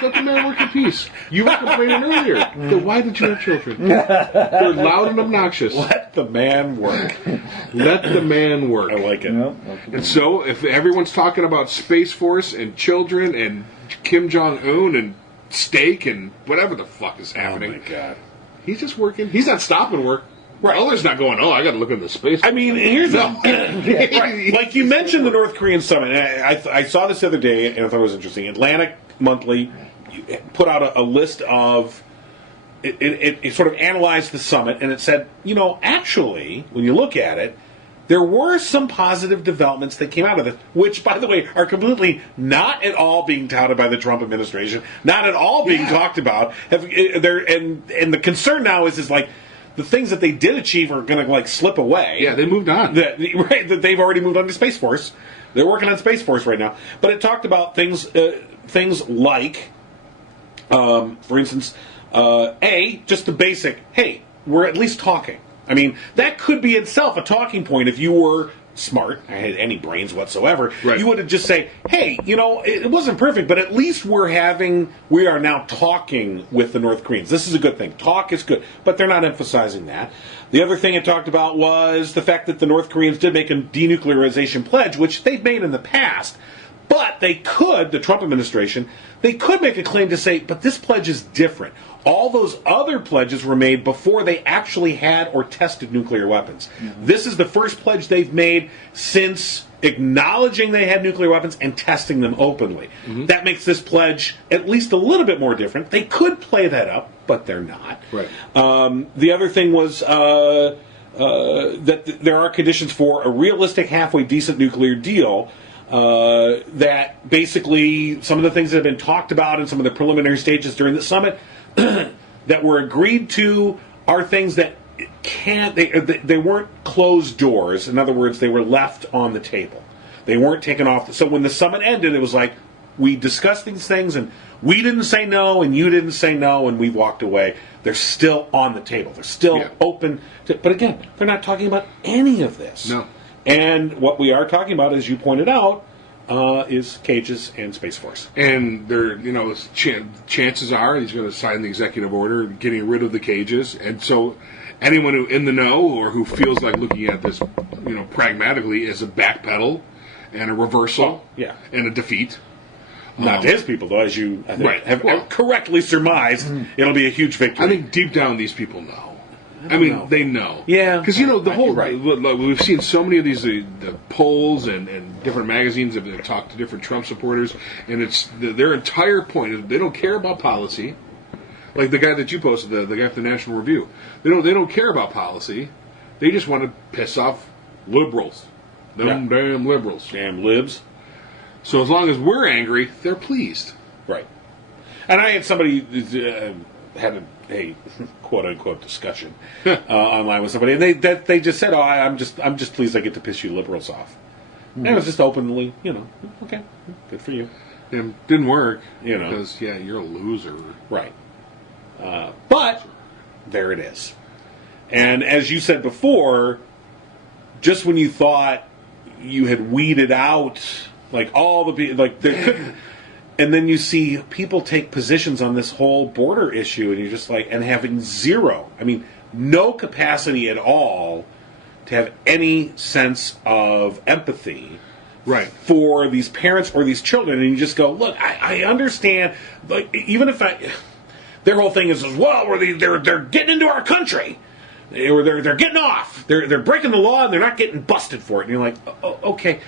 Let the man work in peace. You were complaining earlier. Then why did you have children? They're loud and obnoxious. Let the man work. Let the man work. I like it. Yep. And so, if everyone's talking about Space Force and children and Kim Jong-un and steak and whatever the fuck is Oh happening, my God. he's just working. He's not stopping work. Right. Others not going, I got to look into space. I mean, here's the Right. like you mentioned the North Korean summit. And I saw this the other day, and I thought it was interesting. Atlantic Monthly put out a list of. It sort of analyzed the summit, and it said, actually, when you look at it, there were some positive developments that came out of it, which, by the way, are completely not at all being touted by the Trump administration, not at all being talked about. And the concern now is like the things that they did achieve are going to slip away. Yeah, they moved on. That they've already moved on to Space Force. They're working on Space Force right now. But it talked about things like, for instance, just the basic, hey, we're at least talking. I mean, that could be itself a talking point if you were smart, I had any brains whatsoever. Right. You would just say, hey, it wasn't perfect, but at least we are now talking with the North Koreans. This is a good thing. Talk is good, but they're not emphasizing that. The other thing it talked about was the fact that the North Koreans did make a denuclearization pledge, which they've made in the past. But the Trump administration, they could make a claim to say, but this pledge is different. All those other pledges were made before they actually had or tested nuclear weapons. Mm-hmm. This is the first pledge they've made since acknowledging they had nuclear weapons and testing them openly. Mm-hmm. That makes this pledge at least a little bit more different. They could play that up, but they're not. Right. The other thing was that there are conditions for a realistic, halfway decent nuclear deal. That basically some of the things that have been talked about in some of the preliminary stages during the summit that were agreed to are things that they weren't closed doors. In other words, they were left on the table. They weren't taken off. So when the summit ended, it was like, we discussed these things and we didn't say no and you didn't say no and we walked away. They're still on the table. They're still open to, but again, they're not talking about any of this. No. And what we are talking about, as you pointed out, is cages and Space Force. And there, chances are he's going to sign the executive order getting rid of the cages. And so anyone who in the know or who feels like looking at this, pragmatically, is a backpedal and a reversal and a defeat. Not to his people, though, as you I think, have correctly surmised, Mm-hmm. it'll be a huge victory. I think deep down these people know. They know. Yeah. Because, the whole... Right. We've seen so many of these the polls and different magazines that talk to different Trump supporters, and it's their entire point is they don't care about policy. Like the guy that you posted, the guy from the National Review. They don't care about policy. They just want to piss off liberals. Them damn liberals. Damn libs. So as long as we're angry, they're pleased. Right. And I had somebody had a quote unquote discussion online with somebody, and they just said, "Oh, I'm just pleased I get to piss you liberals off." And it was just openly, okay, good for you. And didn't work, You know. because you're a loser. Right. But there it is. And as you said before, just when you thought you had weeded out like all the people, like there couldn't, and then you see people take positions on this whole border issue, and you're just like, and having no capacity at all to have any sense of empathy Right. for these parents or these children, and you just go, look, I understand, like, even if their whole thing is, well, they're getting into our country, or they're getting off, they're breaking the law, and they're not getting busted for it, and you're like, okay,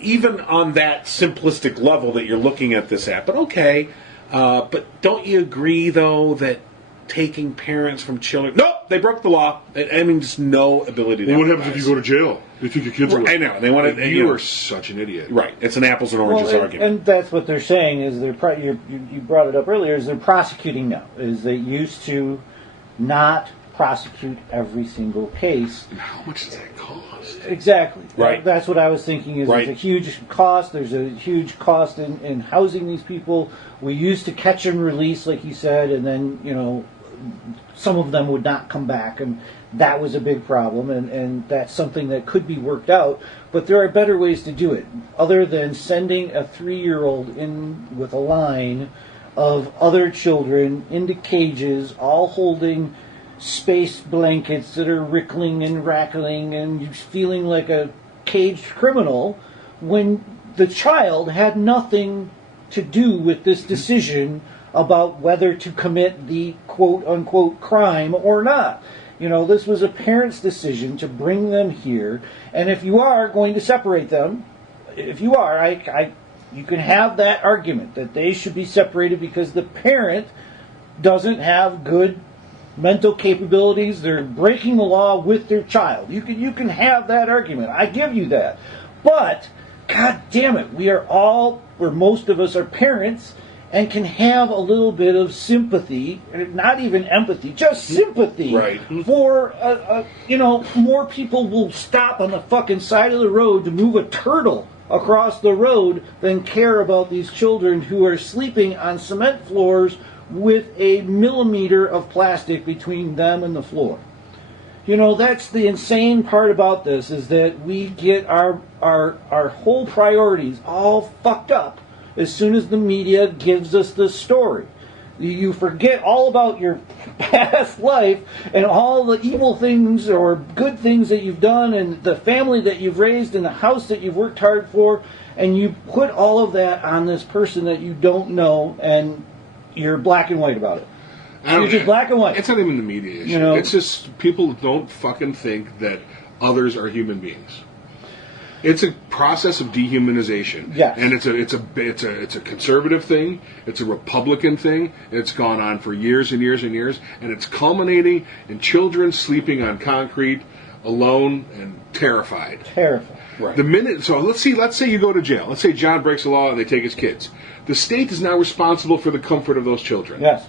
even on that simplistic level that you're looking at this at, but okay, but don't you agree though that taking parents from children, nope, they broke the law. Just no ability to. Well, what happens if you go to jail? They take your kids away. I know they want to. You are such an idiot. Right. It's an apples and oranges argument. And that's what they're saying is you brought it up earlier, is they're prosecuting now. Is they used to not prosecute every single case. And how much does that cost? Exactly. Right. That's what I was thinking is Right. there's a huge cost. There's a huge cost in housing these people. We used to catch and release, like you said, and then, some of them would not come back, and that was a big problem, and that's something that could be worked out. But there are better ways to do it, other than sending a 3-year-old in with a line of other children into cages, all holding space blankets that are rickling and rattling, and you feeling like a caged criminal, when the child had nothing to do with this decision about whether to commit the quote-unquote crime or not. This was a parent's decision to bring them here, and if you are going to separate them, if you are, you can have that argument that they should be separated because the parent doesn't have good mental capabilities. They're breaking the law with their child. You can have that argument. I give you that. But, God damn it, most of us are parents and can have a little bit of sympathy, not even empathy, just sympathy. Right. For, more people will stop on the fucking side of the road to move a turtle across the road than care about these children who are sleeping on cement floors with a millimeter of plastic between them and the floor. That's the insane part about this, is that we get our whole priorities all fucked up as soon as the media gives us the story. You forget all about your past life and all the evil things or good things that you've done and the family that you've raised and the house that you've worked hard for, and you put all of that on this person that you don't know, and you're black and white about it. You're just black and white. It's not even the media issue. It's just people don't fucking think that others are human beings. It's a process of dehumanization. Yes. And it's a conservative thing. It's a Republican thing. It's gone on for years and years and years, and it's culminating in children sleeping on concrete, alone and terrified. Terrifying. Right. The minute, so let's say you go to jail. Let's say John breaks the law and they take his kids. The state is now responsible for the comfort of those children. Yes.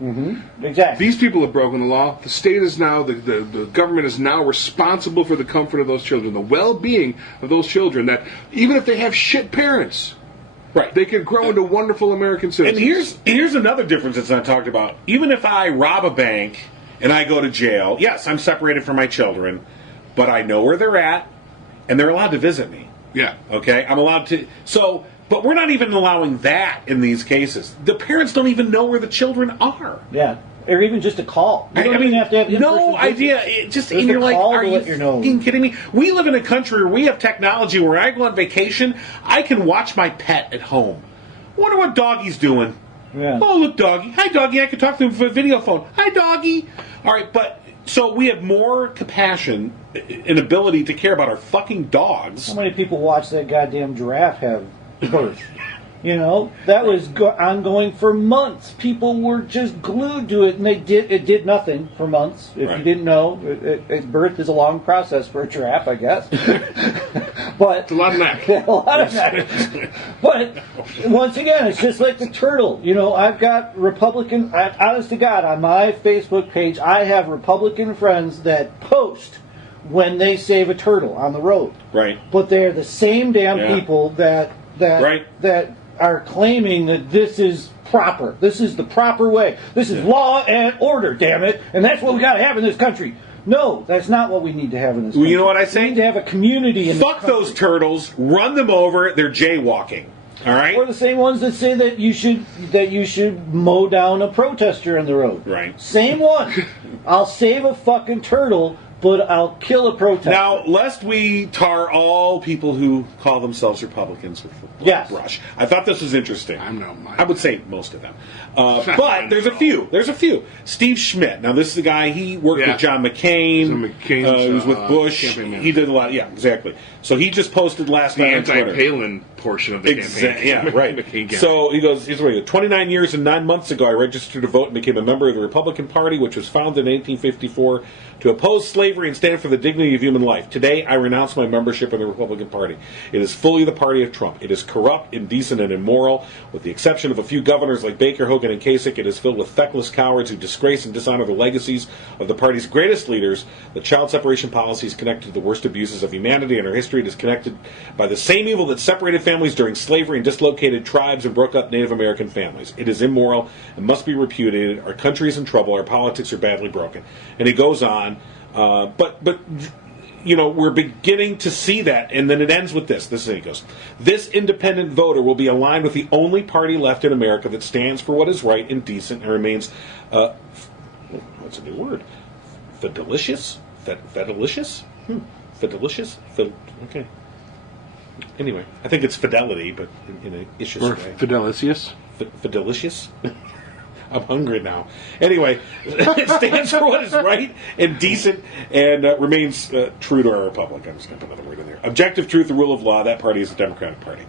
Mm-hmm. Exactly. These people have broken the law. The state is now, the government is now responsible for the comfort of those children, the well-being of those children, that even if they have shit parents, Right. They could grow into wonderful American citizens. And here's another difference that's not talked about. Even if I rob a bank and I go to jail, yes, I'm separated from my children, but I know where they're at, and they're allowed to visit me. Yeah. Okay? I'm allowed to. So, but we're not even allowing that in these cases. The parents don't even know where the children are. Yeah. Or even just a call. You don't even have to have no in-person idea. visits. It just There's and the you're like, call are to you let you know. fucking kidding me? We live in a country where we have technology where I go on vacation, I can watch my pet at home. Wonder what doggy's doing. Yeah. Oh, look, doggy. Hi, doggy. I can talk to him with a video phone. Hi, doggy. All right, but so we have more compassion and ability to care about our fucking dogs. How many people watch that goddamn giraffe have birth? You know, that was ongoing for months. People were just glued to it, and it did nothing for months. If Right. you didn't know, birth is a long process for a giraffe, I guess. But a lot of neck. a lot of that. But once again, it's just like the turtle. You know, I've got Republican. Honest to God, on my Facebook page, I have Republican friends that post when they save a turtle on the road. Right. But they're the same damn Yeah. people that Right. are claiming that this is proper. This is the proper way. This is law and order, damn it. And that's what we got to have in this country. No, that's not what we need to have in this Well, country. you know what I say? We need to have a community in Fuck this country. those turtles. Run them over. They're jaywalking. All right? Or the same ones that say that you should mow down a protester on the road. Right. Same one. I'll save a fucking turtle, but I'll kill a protester. Now, lest we tar all people who call themselves Republicans with a Yes. brush, I thought this was interesting. I'm no- I would say most of them. But there's a few. There's a few. Steve Schmidt. Now, this is the guy, he worked Yeah. with John McCain. So McCain's, he was with Bush. campaign manager. He did a lot. Yeah, exactly. So he just posted last The night on Twitter. anti-Palin portion of the campaign. Yeah, right. McCain campaign. So he goes, here's what he goes. 29 years and 9 months ago, I registered to vote and became a member of the Republican Party, which was founded in 1854 to oppose slavery and stand for the dignity of human life. Today, I renounce my membership in the Republican Party. It is fully the party of Trump. It is corrupt, indecent, and immoral. With the exception of a few governors like Baker, Hogan, and Kasich, it is filled with feckless cowards who disgrace and dishonor the legacies of the party's greatest leaders. The child separation policy is connected to the worst abuses of humanity in our history. It is connected by the same evil that separated families during slavery and dislocated tribes and broke up Native American families. It is immoral and must be repudiated. Our country is in trouble. Our politics are badly broken. And he goes on, but you know, we're beginning to see that, and then it ends with this. This is how he goes. This independent voter will be aligned with the only party left in America that stands for what is right and decent and remains, what's a new word? Fidelicious? Fidelicious? Fidelicious? Okay. Anyway, I think it's fidelity, but in an issues Or way. Fidelicious. Fidelicious? I'm hungry now. Anyway, it stands for what is right and decent and remains true to our republic. I'm just going to put another word in there. Objective truth, the rule of law. That party is the Democratic Party.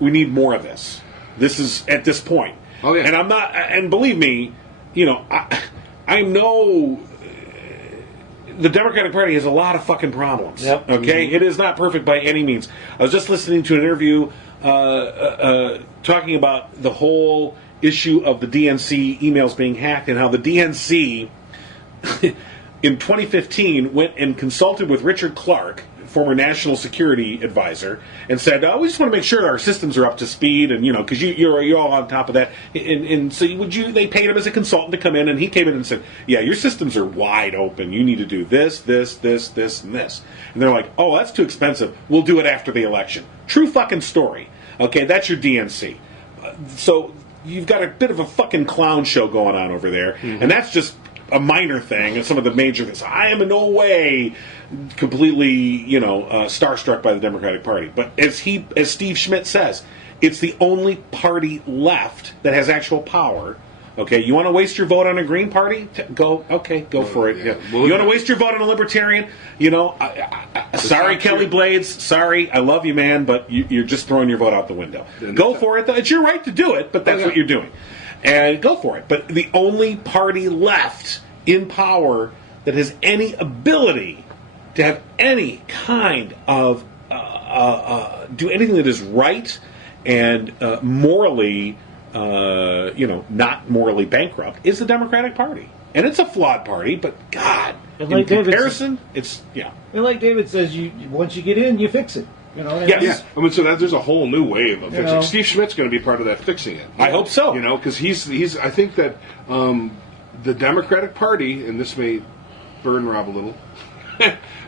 We need more of this. This is at this point. Oh, yeah. And I'm not. And believe me, you know, I'm no. The Democratic Party has a lot of fucking problems. Yep. Okay, It is not perfect by any means. I was just listening to an interview talking about the whole issue of the DNC emails being hacked and how the DNC in 2015 went and consulted with Richard Clark, former national security advisor, and said, we just want to make sure our systems are up to speed, and you know, because you're all on top of that. And so they paid him as a consultant to come in, and he came in and said, yeah, your systems are wide open. You need to do this, this, this, this, and this. And they're like, oh, that's too expensive. We'll do it after the election. True fucking story. Okay, that's your DNC. So you've got a bit of a fucking clown show going on over there, and that's just a minor thing, and some of the major things. I am in no way completely, you know, starstruck by the Democratic Party. But as Steve Schmidt says, it's the only party left that has actual power. Okay, you want to waste your vote on a Green Party? Go for it. yeah. You want to waste your vote on a Libertarian? You know, sorry, not Kelly true. Blades. Sorry, I love you, man, but you're just throwing your vote out the window. Go for it. Though. It's your right to do it, but that's what you're doing. And go for it. But the only party left in power that has any ability to have any kind of do anything that is right and morally, not morally bankrupt is the Democratic Party. And it's a flawed party, but God, And in like David comparison, it's, yeah. And like David says, once you get in, you fix it. You know, and Yes. Yeah, I mean, so there's a whole new wave of fixing. know. Steve Schmidt's going to be part of that fixing it. I hope so. You know, because he's. I think that the Democratic Party, and this may burn Rob a little,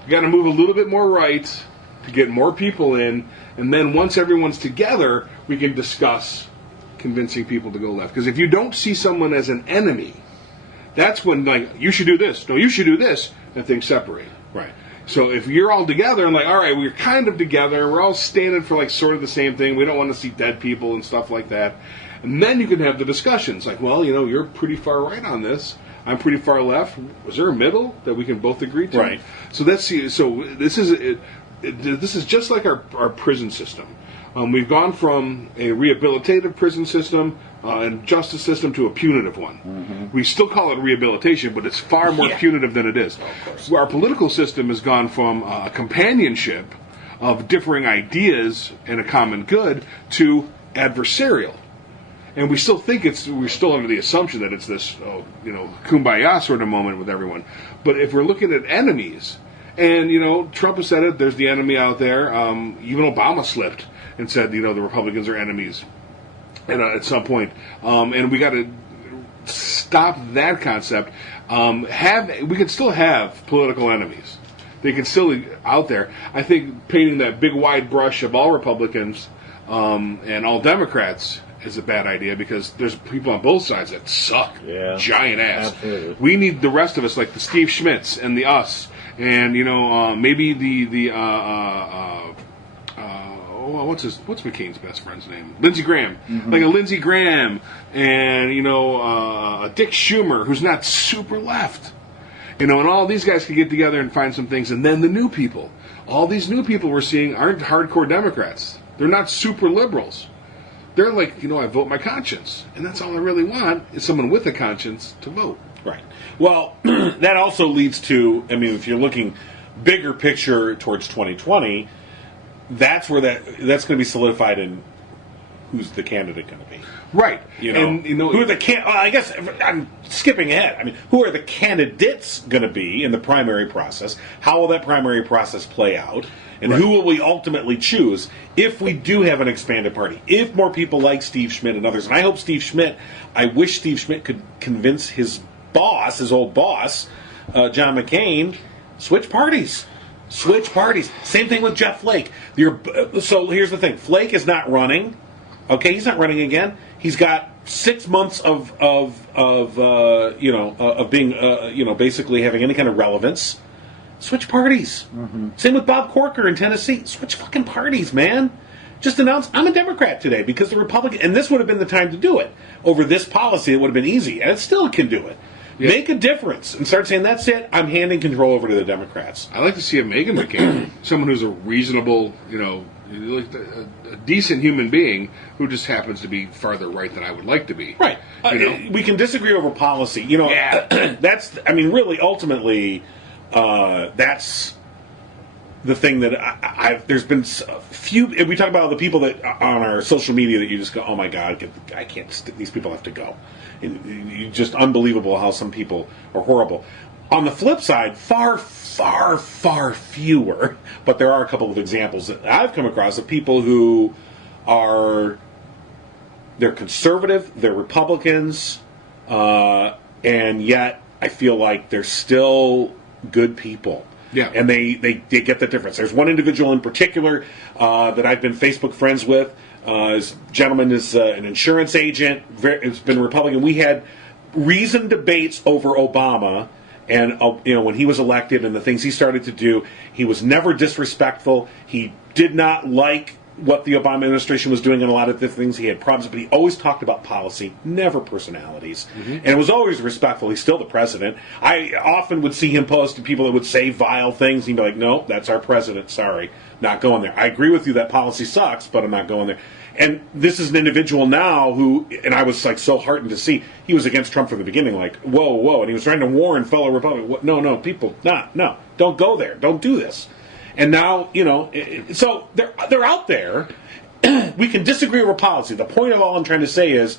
got to move a little bit more right to get more people in, and then once everyone's together, we can discuss convincing people to go left. Because if you don't see someone as an enemy, that's when, like, you should do this, no, you should do this, and things separate. Right. So if you're all together and like, all right, we're kind of together, we're all standing for like sort of the same thing, we don't want to see dead people and stuff like that, and then you can have the discussions like, well, you know, you're pretty far right on this, I'm pretty far left. Was there a middle that we can both agree to? Right. So this is just like our prison system. We've gone from a rehabilitative prison system and justice system to a punitive one. Mm-hmm. We still call it rehabilitation, but it's far more punitive than it is. Our political system has gone from a companionship of differing ideas and a common good to adversarial. And we still think we're still under the assumption that it's this, kumbaya sort of moment with everyone. But if we're looking at enemies, and, Trump has said it, there's the enemy out there. Even Obama slipped and said, the Republicans are enemies at some point. And we got to stop that concept. We can still have political enemies. They can still be out there. I think painting that big wide brush of all Republicans and all Democrats is a bad idea because there's people on both sides that suck. Yeah. Giant ass. Absolutely. We need the rest of us, like the Steve Schmidts and the us, and maybe what's McCain's best friend's name? Lindsey Graham. Like a Lindsey Graham and a Dick Schumer who's not super left. And all these guys can get together and find some things, and then the new people. All these new people we're seeing aren't hardcore Democrats. They're not super liberals. They're like, I vote my conscience. And that's all I really want is someone with a conscience to vote. Right. Well, that also leads to, if you're looking bigger picture towards 2020, that's where that's going to be solidified in who's the candidate going to be. Right. And, who are the I guess I'm skipping ahead. Who are the candidates going to be in the primary process? How will that primary process play out? And who will we ultimately choose if we do have an expanded party? If more people like Steve Schmidt and others, and I wish Steve Schmidt could convince his old boss, John McCain, switch parties. Switch parties. Same thing with Jeff Flake. So here's the thing: Flake is not running. Okay, he's not running again. He's got 6 months of being basically having any kind of relevance. Switch parties. Mm-hmm. Same with Bob Corker in Tennessee. Switch fucking parties, man. Just announce I'm a Democrat today because the Republican, and this would have been the time to do it. Over this policy, it would have been easy, and it still can do it. Yeah. Make a difference and start saying, that's it, I'm handing control over to the Democrats. I like to see a Meghan McCain, someone who's a reasonable, a decent human being who just happens to be farther right than I would like to be. Right. We can disagree over policy. That's, really, ultimately, that's the thing that there's been a few. We talk about the people that on our social media that you just go, oh my God, I can't. These people have to go. And just unbelievable how some people are horrible. On the flip side, far, far, far fewer, but there are a couple of examples that I've come across of people who they're conservative, they're Republicans, and yet I feel like they're still good people. Yeah. And they get the difference. There's one individual in particular that I've been Facebook friends with. This gentleman is an insurance agent. It's been Republican. We had reasoned debates over Obama and when he was elected and the things he started to do. He was never disrespectful. He did not like what the Obama administration was doing in a lot of the things. He had problems, but he always talked about policy, never personalities. Mm-hmm. And it was always respectful. He's still the president. I often would see him post to people that would say vile things. He'd be like, no, that's our president. Sorry, not going there. I agree with you that policy sucks, but I'm not going there. And this is an individual now who, and I was like so heartened to see, he was against Trump from the beginning, like, whoa, and he was trying to warn fellow Republicans, no, people, no, don't go there, don't do this. And now, so they're out there. We can disagree over policy. The point of all I'm trying to say is,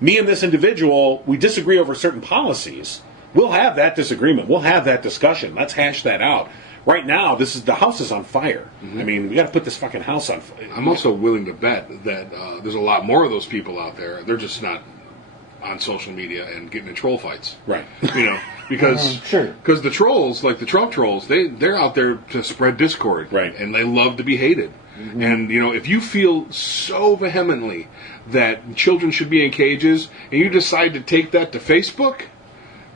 me and this individual, we disagree over certain policies. We'll have that disagreement. We'll have that discussion. Let's hash that out. right now, the house is on fire. I mean, we got to put this fucking house on fire. I'm also willing to bet that there's a lot more of those people out there. They're just not on social media and getting in troll fights. Right. You know, because Sure. because the trolls, like the Trump trolls, they're out there to spread discord. Right. And they love to be hated. And, you know, if you feel so vehemently that children should be in cages and you decide to take that to Facebook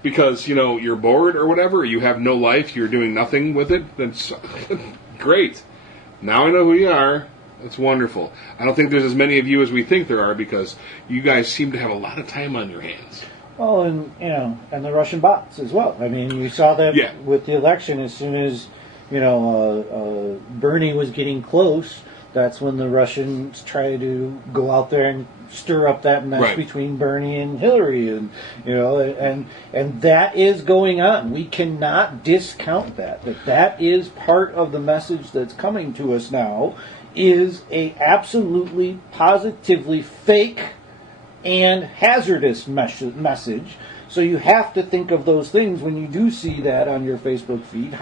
because, you know, you're bored or whatever, or you have no life, you're doing nothing with it, then great. Now I know who you are. That's wonderful. I don't think there's as many of you as we think there are because you guys seem to have a lot of time on your hands. Well, and you know, and the Russian bots as well. I mean, you saw that Yeah. with the election. As soon as Bernie was getting close, that's when the Russians tried to go out there and stir up that mess Right. between Bernie and Hillary, and you know, and that is going on. We cannot discount that. That is part of the message that's coming to us now. Is a absolutely positively fake and hazardous message. So you have to think of those things when you do see that on your Facebook feed.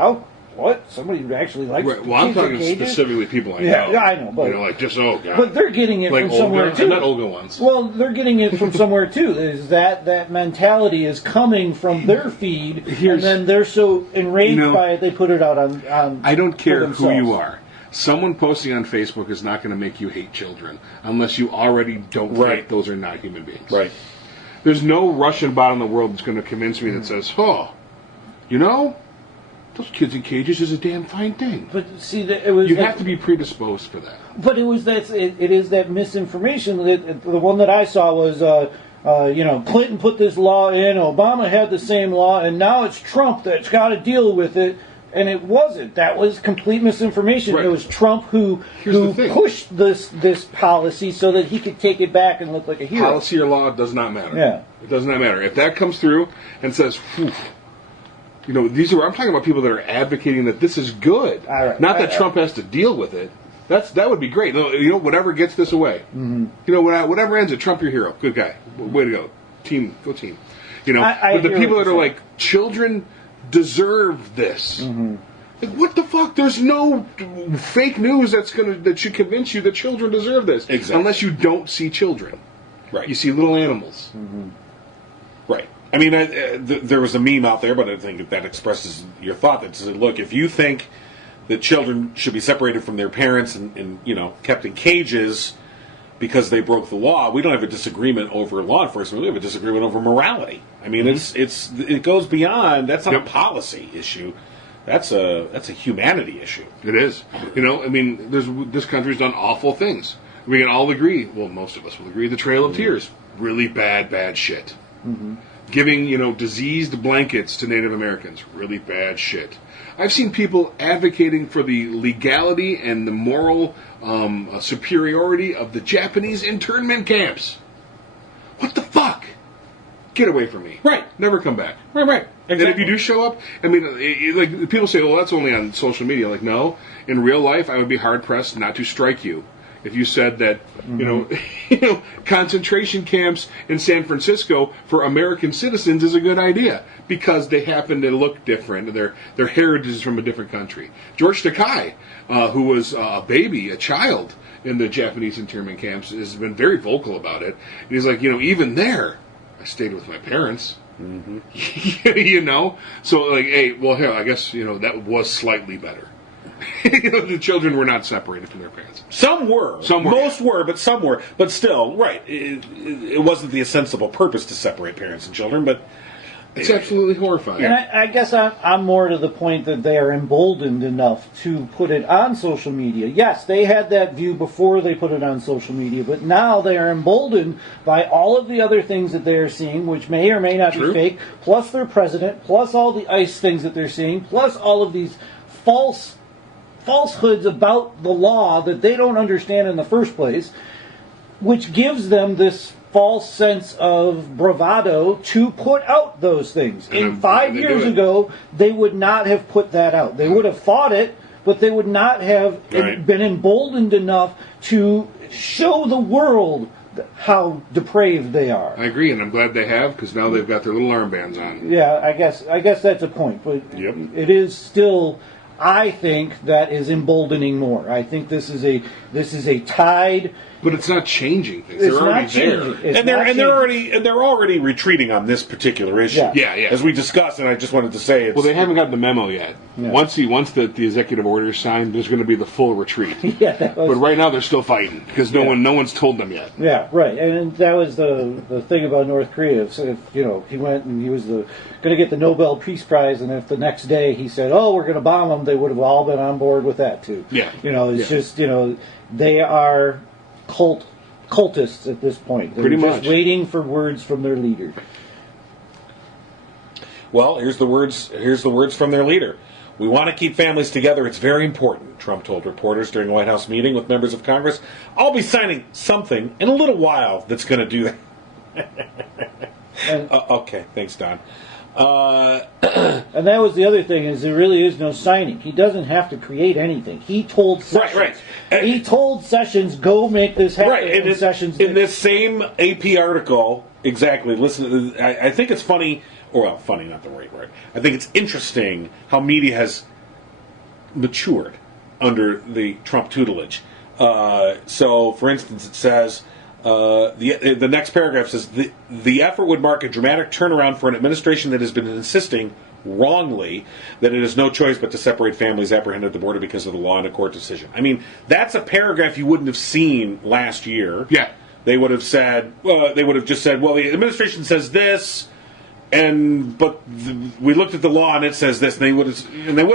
What? Somebody who actually likes Right. Well, I'm kids in talking cages? specifically people I Yeah, know. yeah, I know, but- you know, like just God. But they're getting it like from somewhere Olga, too. not Olga ones. Well, they're getting it from somewhere too. Is that mentality is coming from their feed, and then they're so enraged You know, by it they put it out on. I don't care for who you themselves. are. Someone posting on Facebook is not going to make you hate children unless you already don't Right. think those are not human beings. Right. There's no Russian bot in the world that's going to convince me that says, "Oh, you know, those kids in cages is a damn fine thing." But see, it was You like- have to be predisposed for that. But it was it is that misinformation. That the one that I saw was, Clinton put this law in, Obama had the same law, and now it's Trump that's got to deal with it. And it wasn't. That was complete misinformation. Right. It was Trump who the thing. pushed this policy so that he could take it back and look like a hero. Policy or law does not matter. Yeah. It does not matter. If that comes through and says, "Phew," you know, I'm talking about people that are advocating that this is good. All right. Not that Trump has to deal with it. That would be great. You know, whatever gets this away. Mm-hmm. You know, whatever ends it, Trump, your hero. Good guy. Way to go. Team. Go team. You know, I but the hear people what that are you're like, children deserve this. Mm-hmm. Like, what the fuck? There's no fake news that should convince you that children deserve this. Exactly. Unless you don't see children. Right. You see little animals. Right. I mean, there was a meme out there, but I think that expresses your thought that said, look, if you think that children should be separated from their parents and kept in cages because they broke the law, we don't have a disagreement over law enforcement. We have a disagreement over morality. I mean, it goes beyond. That's not Yep. a policy issue. That's a humanity issue. It is. You know, I mean, this country's done awful things. We can all agree, well, most of us will agree, the Trail of Tears. Really bad shit. Giving, diseased blankets to Native Americans. Really bad shit. I've seen people advocating for the legality and the moral superiority of the Japanese internment camps. What the fuck? Get away from me. Right. Never come back. Right. And if you do show up, I mean, like people say, well, that's only on social media. Like, no, in real life, I would be hard pressed not to strike you if you said that, concentration camps in San Francisco for American citizens is a good idea because they happen to look different. Their heritage is from a different country. George Takei, who was a baby, a child in the Japanese internment camps, has been very vocal about it. And he's like, even there, I stayed with my parents. Mm-hmm. So like, hey, well, here, I guess that was slightly better. The children were not separated from their parents. Some were. Some were, Most were, but some were. But still, right. It wasn't the sensible purpose to separate parents and children, but It's absolutely horrifying. And I guess I'm more to the point that they are emboldened enough to put it on social media. Yes, they had that view before they put it on social media, but now they are emboldened by all of the other things that they are seeing, which may or may not True. be fake, plus their president, plus all the ICE things that they're seeing, plus all of these falsehoods about the law that they don't understand in the first place, which gives them this false sense of bravado to put out those things. And 5 they do years it. ago, they would not have put that out. They would have fought it, but they would not have Right. been emboldened enough to show the world how depraved they are. I agree, and I'm glad they have because now they've got their little armbands on. Yeah, I guess that's a point, but Yep. it is still I think that is emboldening more. I think this is a tide. But it's not changing things. It's They're already not changing. there. It's and not changing. they're already retreating on this particular issue. Yeah. Yeah. As we discussed, and I just wanted to say, it's, Well, they haven't got the memo yet. Yeah. Once the executive order is signed, there's going to be the full retreat. Yeah, that was, But right now they're still fighting because no one's told them yet. yeah, right. And that was the thing about North Korea. So if he went and he was going to get the Nobel Peace Prize, and if the next day he said, "Oh, we're going to bomb them," they would have all been on board with that too. Yeah. It's just they are cultists at this point. They're Pretty just much. waiting for words from their leader. well, here's the words from their leader. "We want to keep families together. It's very important," Trump told reporters during a White House meeting with members of Congress. "I'll be signing something in a little while that's going to do that." And, Okay, thanks, Don. and that was the other thing, is there really is no signing. He doesn't have to create anything. He told Sessions. Right. He told Sessions, "Go make this happen." Right, and Sessions in did. this same AP article, exactly. Listen, I think it's funny, or well, funny, not the right word. I think it's interesting how media has matured under the Trump tutelage. So, for instance, it says the next paragraph says the effort would mark a dramatic turnaround for an administration that has been insisting wrongly that it has no choice but to separate families apprehended at the border because of the law and a court decision. I mean, that's a paragraph you wouldn't have seen last year. Yeah. They would have said, they would have just said, well, the administration says this, but we looked at the law and it says this, and they would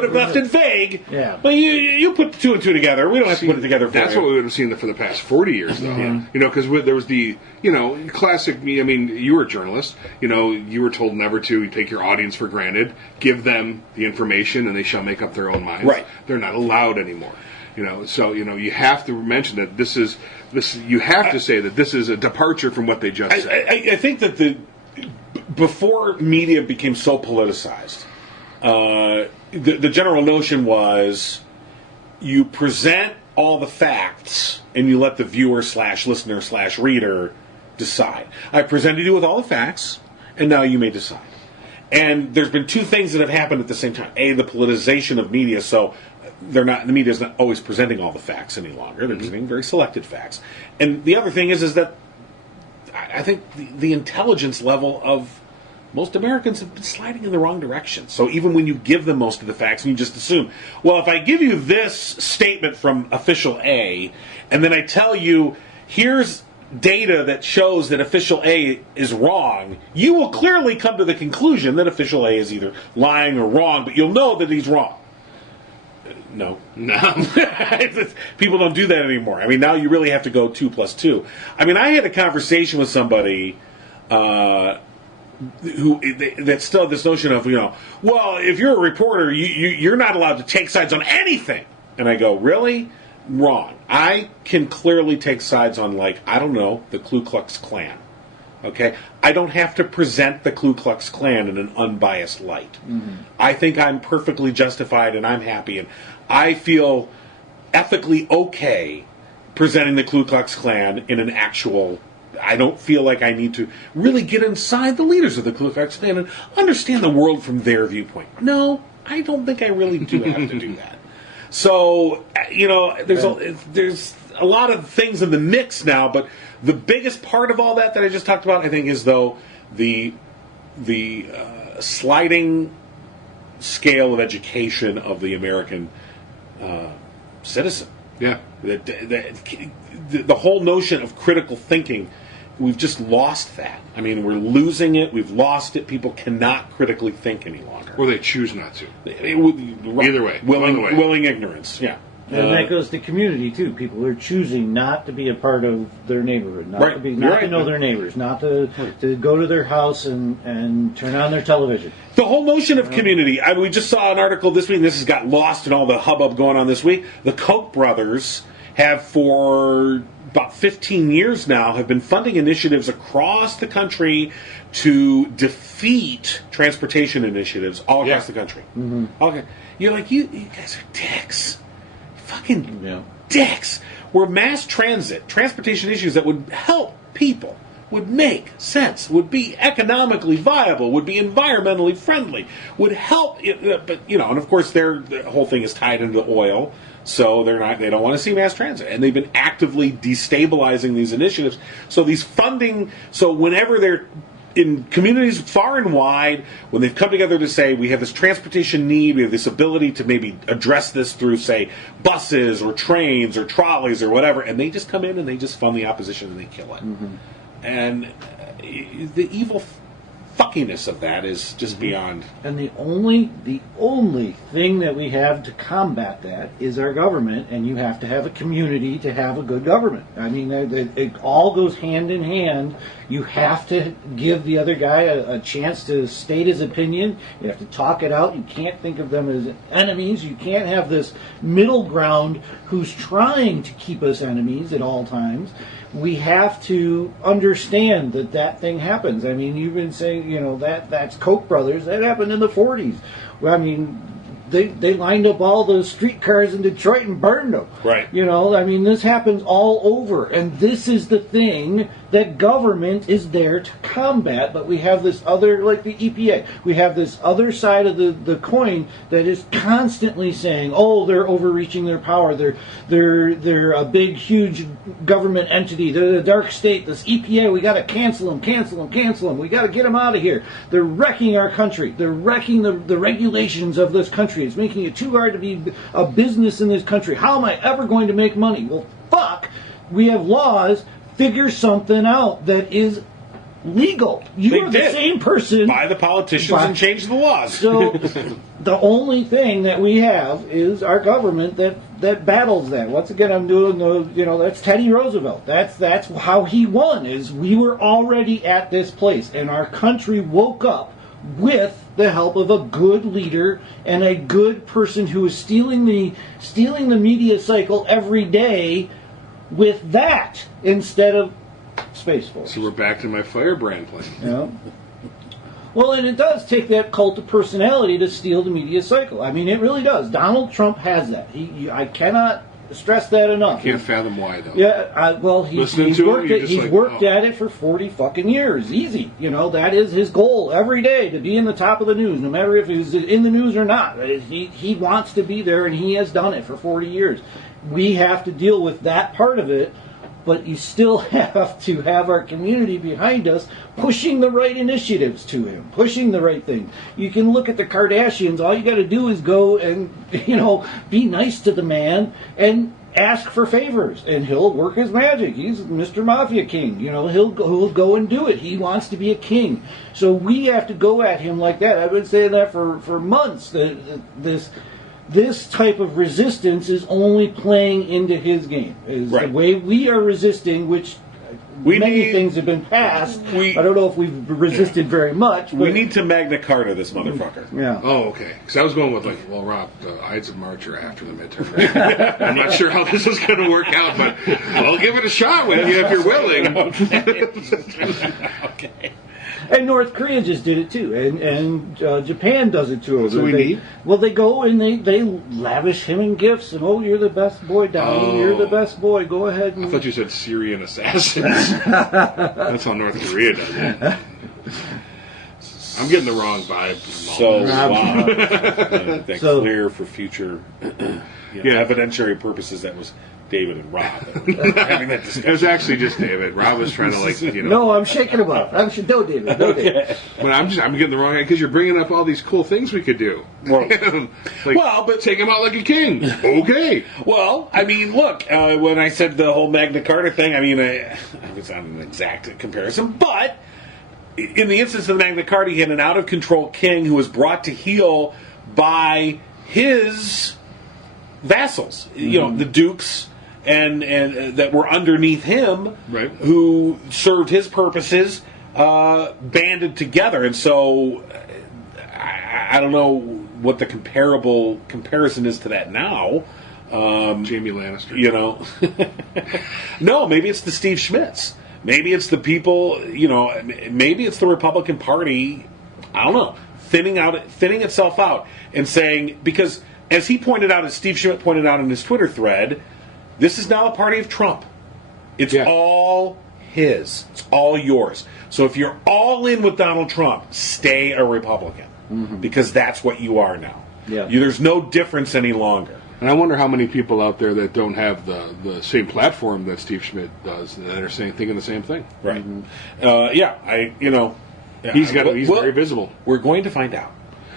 have left it vague. Yeah. But you put two and two together. We don't have to put it together for That's you. what we would have seen for the past 40 years, though. Because there was the, classic. I mean, you were a journalist. You were told never to take your audience for granted. Give them the information, and they shall make up their own minds. Right. They're not allowed anymore. So you have to mention that this is. You have to say that this is a departure from what they just said. I think that before media became so politicized, the general notion was you present all the facts and you let the viewer / listener / reader decide. I presented you with all the facts, and now you may decide. And there's been two things that have happened at the same time. A, the politicization of media, so the media is not always presenting all the facts any longer. They're presenting very selected facts. And the other thing is that I think the intelligence level of most Americans have been sliding in the wrong direction. So even when you give them most of the facts, and you just assume, well, if I give you this statement from official A, and then I tell you, here's data that shows that official A is wrong, you will clearly come to the conclusion that official A is either lying or wrong, but you'll know that he's wrong. No. People don't do that anymore. I mean, now you really have to go 2 + 2. I mean, I had a conversation with somebody that's still this notion of, well, if you're a reporter, you're not allowed to take sides on anything. And I go, really? Wrong. I can clearly take sides on, I don't know, the Ku Klux Klan. Okay? I don't have to present the Ku Klux Klan in an unbiased light. Mm-hmm. I think I'm perfectly justified and I'm happy, and I feel ethically okay presenting the Ku Klux Klan in an actual... I don't feel like I need to really get inside the leaders of the Ku Klux Klan and understand the world from their viewpoint. No, I don't think I really do have to do that. So, there's a lot of things in the mix now, but the biggest part of all that I just talked about, I think, is, though, the sliding scale of education of the American citizen. Yeah. The whole notion of critical thinking, we've just lost that. I mean, we're losing it. We've lost it. People cannot critically think any longer. Or they choose not to. Either way. Willing ignorance, yeah. And that goes to community, too. People are choosing not to be a part of their neighborhood, not Right. to know their neighbors, not to go to their house and turn on their television. The whole notion of community. We just saw an article this week, and this has got lost in all the hubbub going on this week. The Koch brothers have, for about 15 years now, have been funding initiatives across the country to defeat transportation initiatives all across the country. Mm-hmm. Okay, you're like, you guys are dicks. Fucking dicks. We're mass transportation issues that would help people would make sense, would be economically viable, would be environmentally friendly, would help. But and of course, the whole thing is tied into oil, so they don't want to see mass transit, and they've been actively destabilizing these initiatives. So these funding, so whenever they're in communities far and wide, when they've come together to say we have this transportation need, we have this ability to maybe address this through, say, buses or trains or trolleys or whatever, and they just come in and they just fund the opposition and they kill it. Mm-hmm. And the evil fuckiness of that is just beyond. And the only thing that we have to combat that is our government, and you have to have a community to have a good government. I mean, it all goes hand in hand. You have to give the other guy a chance to state his opinion. You have to talk it out. You can't think of them as enemies. You can't have this middle ground who's trying to keep us enemies at all times. We have to understand that thing happens. I mean, you've been saying, that's Koch brothers. That happened in the 40s. Well, I mean, they lined up all the streetcars in Detroit and burned them. Right. I mean, this happens all over. And this is the thing that government is there to combat. But we have this other, like the EPA, we have this other side of the coin that is constantly saying, oh, they're overreaching their power. They're a big, huge government entity. They're the dark state. This EPA, we got to cancel them. We got to get them out of here. They're wrecking our country. They're wrecking the regulations of this country. It's making it too hard to be a business in this country. How am I ever going to make money? Well, fuck. We have laws. Figure something out that is legal. You are the same person. By the politicians and change the laws. So the only thing that we have is our government that battles that. Once again, I'm doing that's Teddy Roosevelt. That's how he won. Is we were already at this place, and our country woke up with the help of a good leader and a good person who is stealing the media cycle every day with that instead of Space Force. So we're back to my Firebrand plan. Yeah. Well, and it does take that cult of personality to steal the media cycle. I mean, it really does. Donald Trump has that. I cannot stress that enough. Can't fathom why, though. Yeah, he's worked at it for 40 fucking years. Easy. That is his goal every day, to be in the top of the news, no matter if he's in the news or not. He wants to be there, and he has done it for 40 years. We have to deal with that part of it, but you still have to have our community behind us pushing the right initiatives to him, pushing the right thing. You can look at the Kardashians. All you got to do is go and, be nice to the man and ask for favors, and he'll work his magic. He's Mr. Mafia King. He'll go and do it. He wants to be a king. So we have to go at him like that. I've been saying that for months. This type of resistance is only playing into his game. The way we are resisting, which many things have been passed. I don't know if we've resisted very much. But we need to Magna Carta this motherfucker. Yeah. Oh, okay. Because I was going with Rob, the Ides of March are after the midterm. I'm not sure how this is going to work out, but I'll give it a shot with you if you're willing. Okay. And North Korea just did it too, and Japan does it too. So we need? Well, they go and they lavish him in gifts, and you're the best boy, Donnie. You're the best boy. Go ahead. I thought you said Syrian assassins. That's how North Korea does it. I'm getting the wrong vibe. So that's clear for future evidentiary purposes. That was David and Rob having that discussion. It was actually just David. Rob was trying to No, I'm shaking him up. No, David. No, David. But I'm getting the wrong because you're bringing up all these cool things we could do. But take him out like a king. Okay. Well, I mean, look. When I said the whole Magna Carta thing, I mean, it's not an exact comparison, but in the instance of the Magna Carta, he had an out-of-control king who was brought to heel by his vassals. The dukes. And that were underneath him, right, who served his purposes, banded together. And so I don't know what the comparison is to that now. Jamie Lannister. No, maybe it's the Steve Schmitz. Maybe it's the people. Maybe it's the Republican Party. I don't know, thinning itself out and saying, because as he pointed out, as Steve Schmidt pointed out in his Twitter thread, this is now a party of Trump. It's all his. It's all yours. So if you're all in with Donald Trump, stay a Republican. Because that's what you are now. Yeah. There's no difference any longer. And I wonder how many people out there that don't have the same platform that Steve Schmidt does that are thinking the same thing. Right. He's very visible. We're going to find out.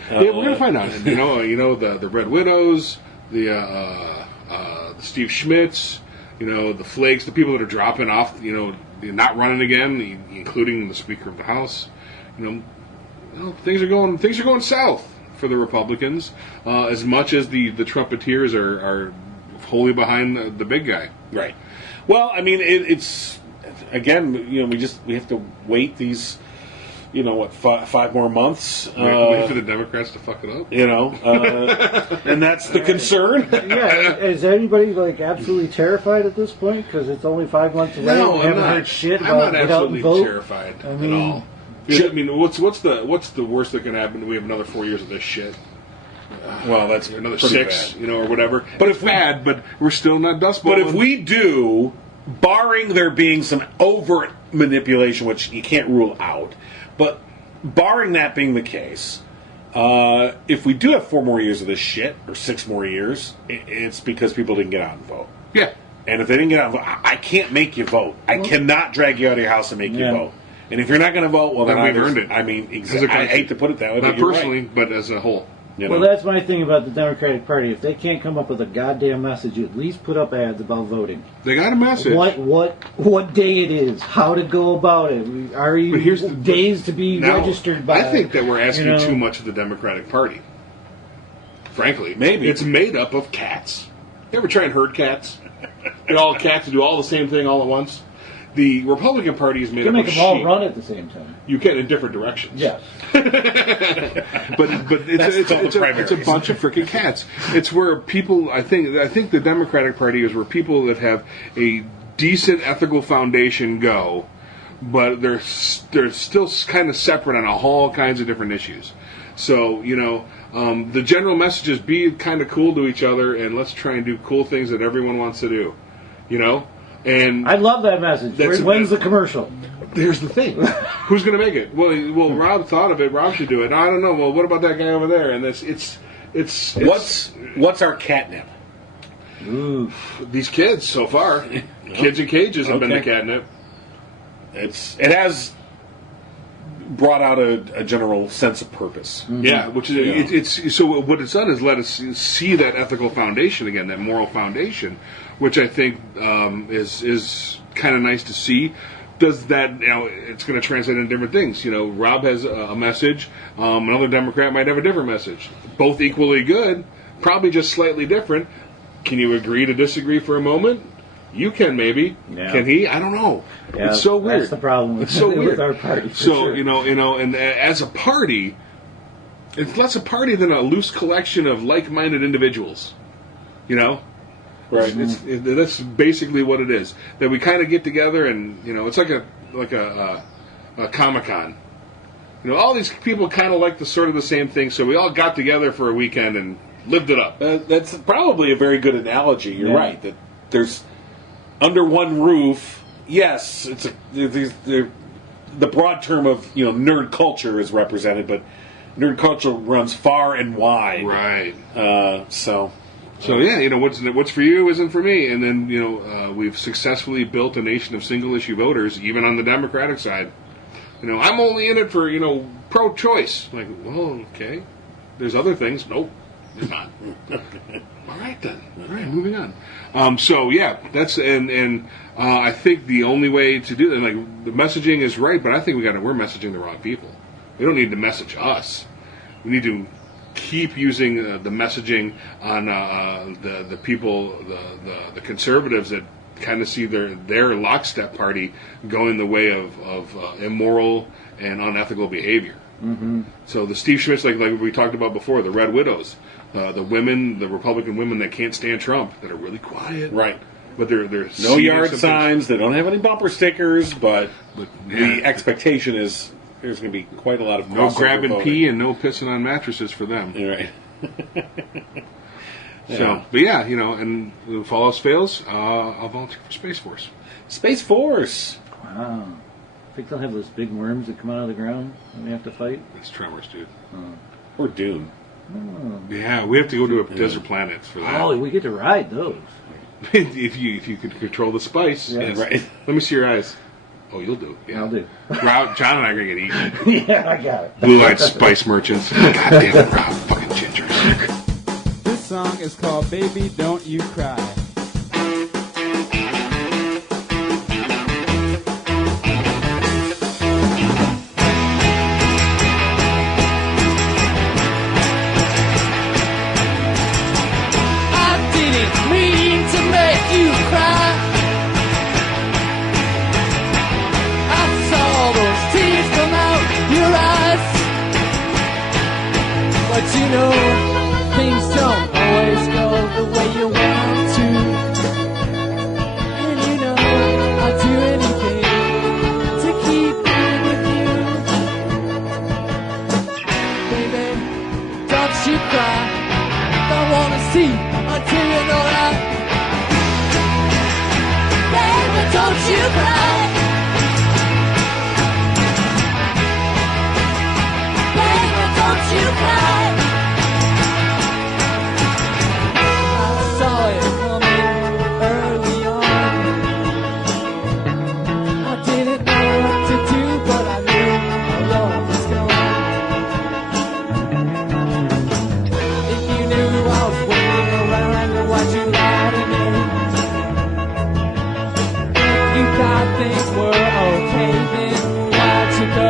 Yeah, we're going to find out. And, the Red Widows, the Steve Schmidts, the flakes, the people that are dropping off, not running again, including the Speaker of the House. Things are going south for the Republicans, as much as the Trumpeteers are wholly behind the big guy. Right. Well, I mean, it's again, we have to wait these, 5 more months. Wait for the Democrats to fuck it up. And that's the concern. Yeah, is anybody absolutely terrified at this point? Because it's only 5 months away. No, we I'm haven't not. heard shit I'm about not get out and absolutely vote. terrified I mean, at all. What's the worst that can happen? We have another 4 years of this shit. Well, that's Another pretty 6, bad. or whatever. But It's bad, but we're still not dust bowling. But if we do, barring there being some overt manipulation, which you can't rule out, but barring that being the case, if we do have 4 more years of this shit, or 6 more years, it's because people didn't get out and vote. Yeah. And if they didn't get out and vote, I can't make you vote. I cannot drag you out of your house and make you vote. And if you're not going to vote, well, Then we've either- earned it. I mean, As a I hate to put it that way, Not but you're personally, right. but as a whole. Well, that's my thing about the Democratic Party. If they can't come up with a goddamn message, at least put up ads about voting. They got a message. What day it is, how to go about it. Are you But here's the- days to be Now, registered by? I think that we're asking you know? too much of the Democratic Party. Frankly, Maybe. it's made up of cats. You ever try and herd cats? Get all cats to do all the same thing all at once. The Republican Party is made You up make of them all sheep. run at the same time. You can in different directions. Yes. but That's it's called the a primaries. bunch of freaking cats. It's where people. I think the Democratic Party is where people that have a decent ethical foundation go, but they're still kind of separate on all kinds of different issues. So the general message is be kind of cool to each other and let's try and do cool things that everyone wants to do. And I love that message. When's the commercial? here's the thing: who's going to make it? Well, Rob thought of it. Rob should do it. I don't know. Well, what about that guy over there? And it's What's our catnip? Ooh. these kids so far. Kids in cages have been the Okay. catnip. It has brought out a general sense of purpose. Yeah, which is it's so what it's done is let us see that ethical foundation again, that moral foundation, which I think is kind of nice to see. Does that it's going to translate into different things. Rob has a message. Another Democrat might have a different message. Both equally good, probably just slightly different. Can you agree to disagree for a moment? You can maybe. Yeah. Can he? I don't know. Yeah, It's so weird. That's the problem with, It's so with weird. our party. for So sure. and as a party, it's less a party than a loose collection of like-minded individuals. Right. That's basically what it is. That we kind of get together and it's like a Comic-Con. All these people kind of like the sort of the same thing, so we all got together for a weekend and lived it up. That's probably a very good analogy. You're Yeah. right. That there's under one roof. Yes, it's the broad term of nerd culture is represented, but nerd culture runs far and wide. Right. So yeah, what's for you isn't for me, and then we've successfully built a nation of single-issue voters, even on the Democratic side. I'm only in it for pro-choice. Like, well, okay. There's other things. Nope, there's not. All right then. All right, moving on. So yeah, that's and I think the only way to do that, like the messaging is right, but I think we're messaging the wrong people. We don't need to message us. We need to keep using the messaging on the people, the conservatives that kind of see their lockstep party going the way of immoral and unethical behavior. Mm-hmm. So the Steve Schmidts, like we talked about before, the Red Widows, the women, the Republican women that can't stand Trump, that are really quiet, right. But they're No yard signs. They don't have any bumper stickers, but yeah. the expectation is there's going to be quite a lot of No crossover grabbing voting. pee and no pissing on mattresses for them. You're right. So, but yeah, and if all else fails, I'll volunteer for Space Force. Space Force. Wow. I think they'll have those big worms that come out of the ground and we have to fight. It's Tremors, dude. Or Dune. Yeah, we have to go to a desert planet for that. Oh, we get to ride those. if you could control the spice. Yeah. Yes. Right. Let me see your eyes. Oh, you'll do. Yeah. I'll do. Rob, John and I are going to get eaten. Yeah, I got it. Blue-eyed spice merchants. God damn it, Rob. Fucking gingers. This song is called Baby Don't You Cry. I didn't mean to make you cry. I saw those tears come out your eyes. But you know, things don't always go the way you want to. And you know, I'll do anything to keep being with you. Baby, don't you cry. Don't wanna see until you know that. Baby, don't you cry. Baby, don't you cry. I saw it coming early on. I didn't know what to do, but I knew our love was gone. If you knew I was waiting around to watch you lie to me, if you thought things were okay, then why'd you go?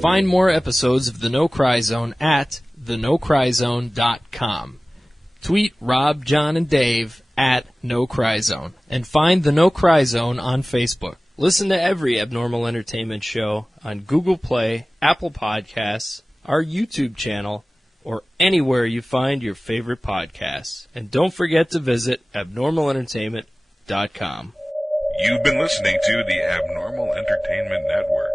Find more episodes of The No Cry Zone at thenocryzone.com. Tweet Rob, John, and Dave at No Cry Zone. And find The No Cry Zone on Facebook. Listen to every Abnormal Entertainment show on Google Play, Apple Podcasts, our YouTube channel, or anywhere you find your favorite podcasts. And don't forget to visit abnormalentertainment.com. You've been listening to the Abnormal Entertainment Network.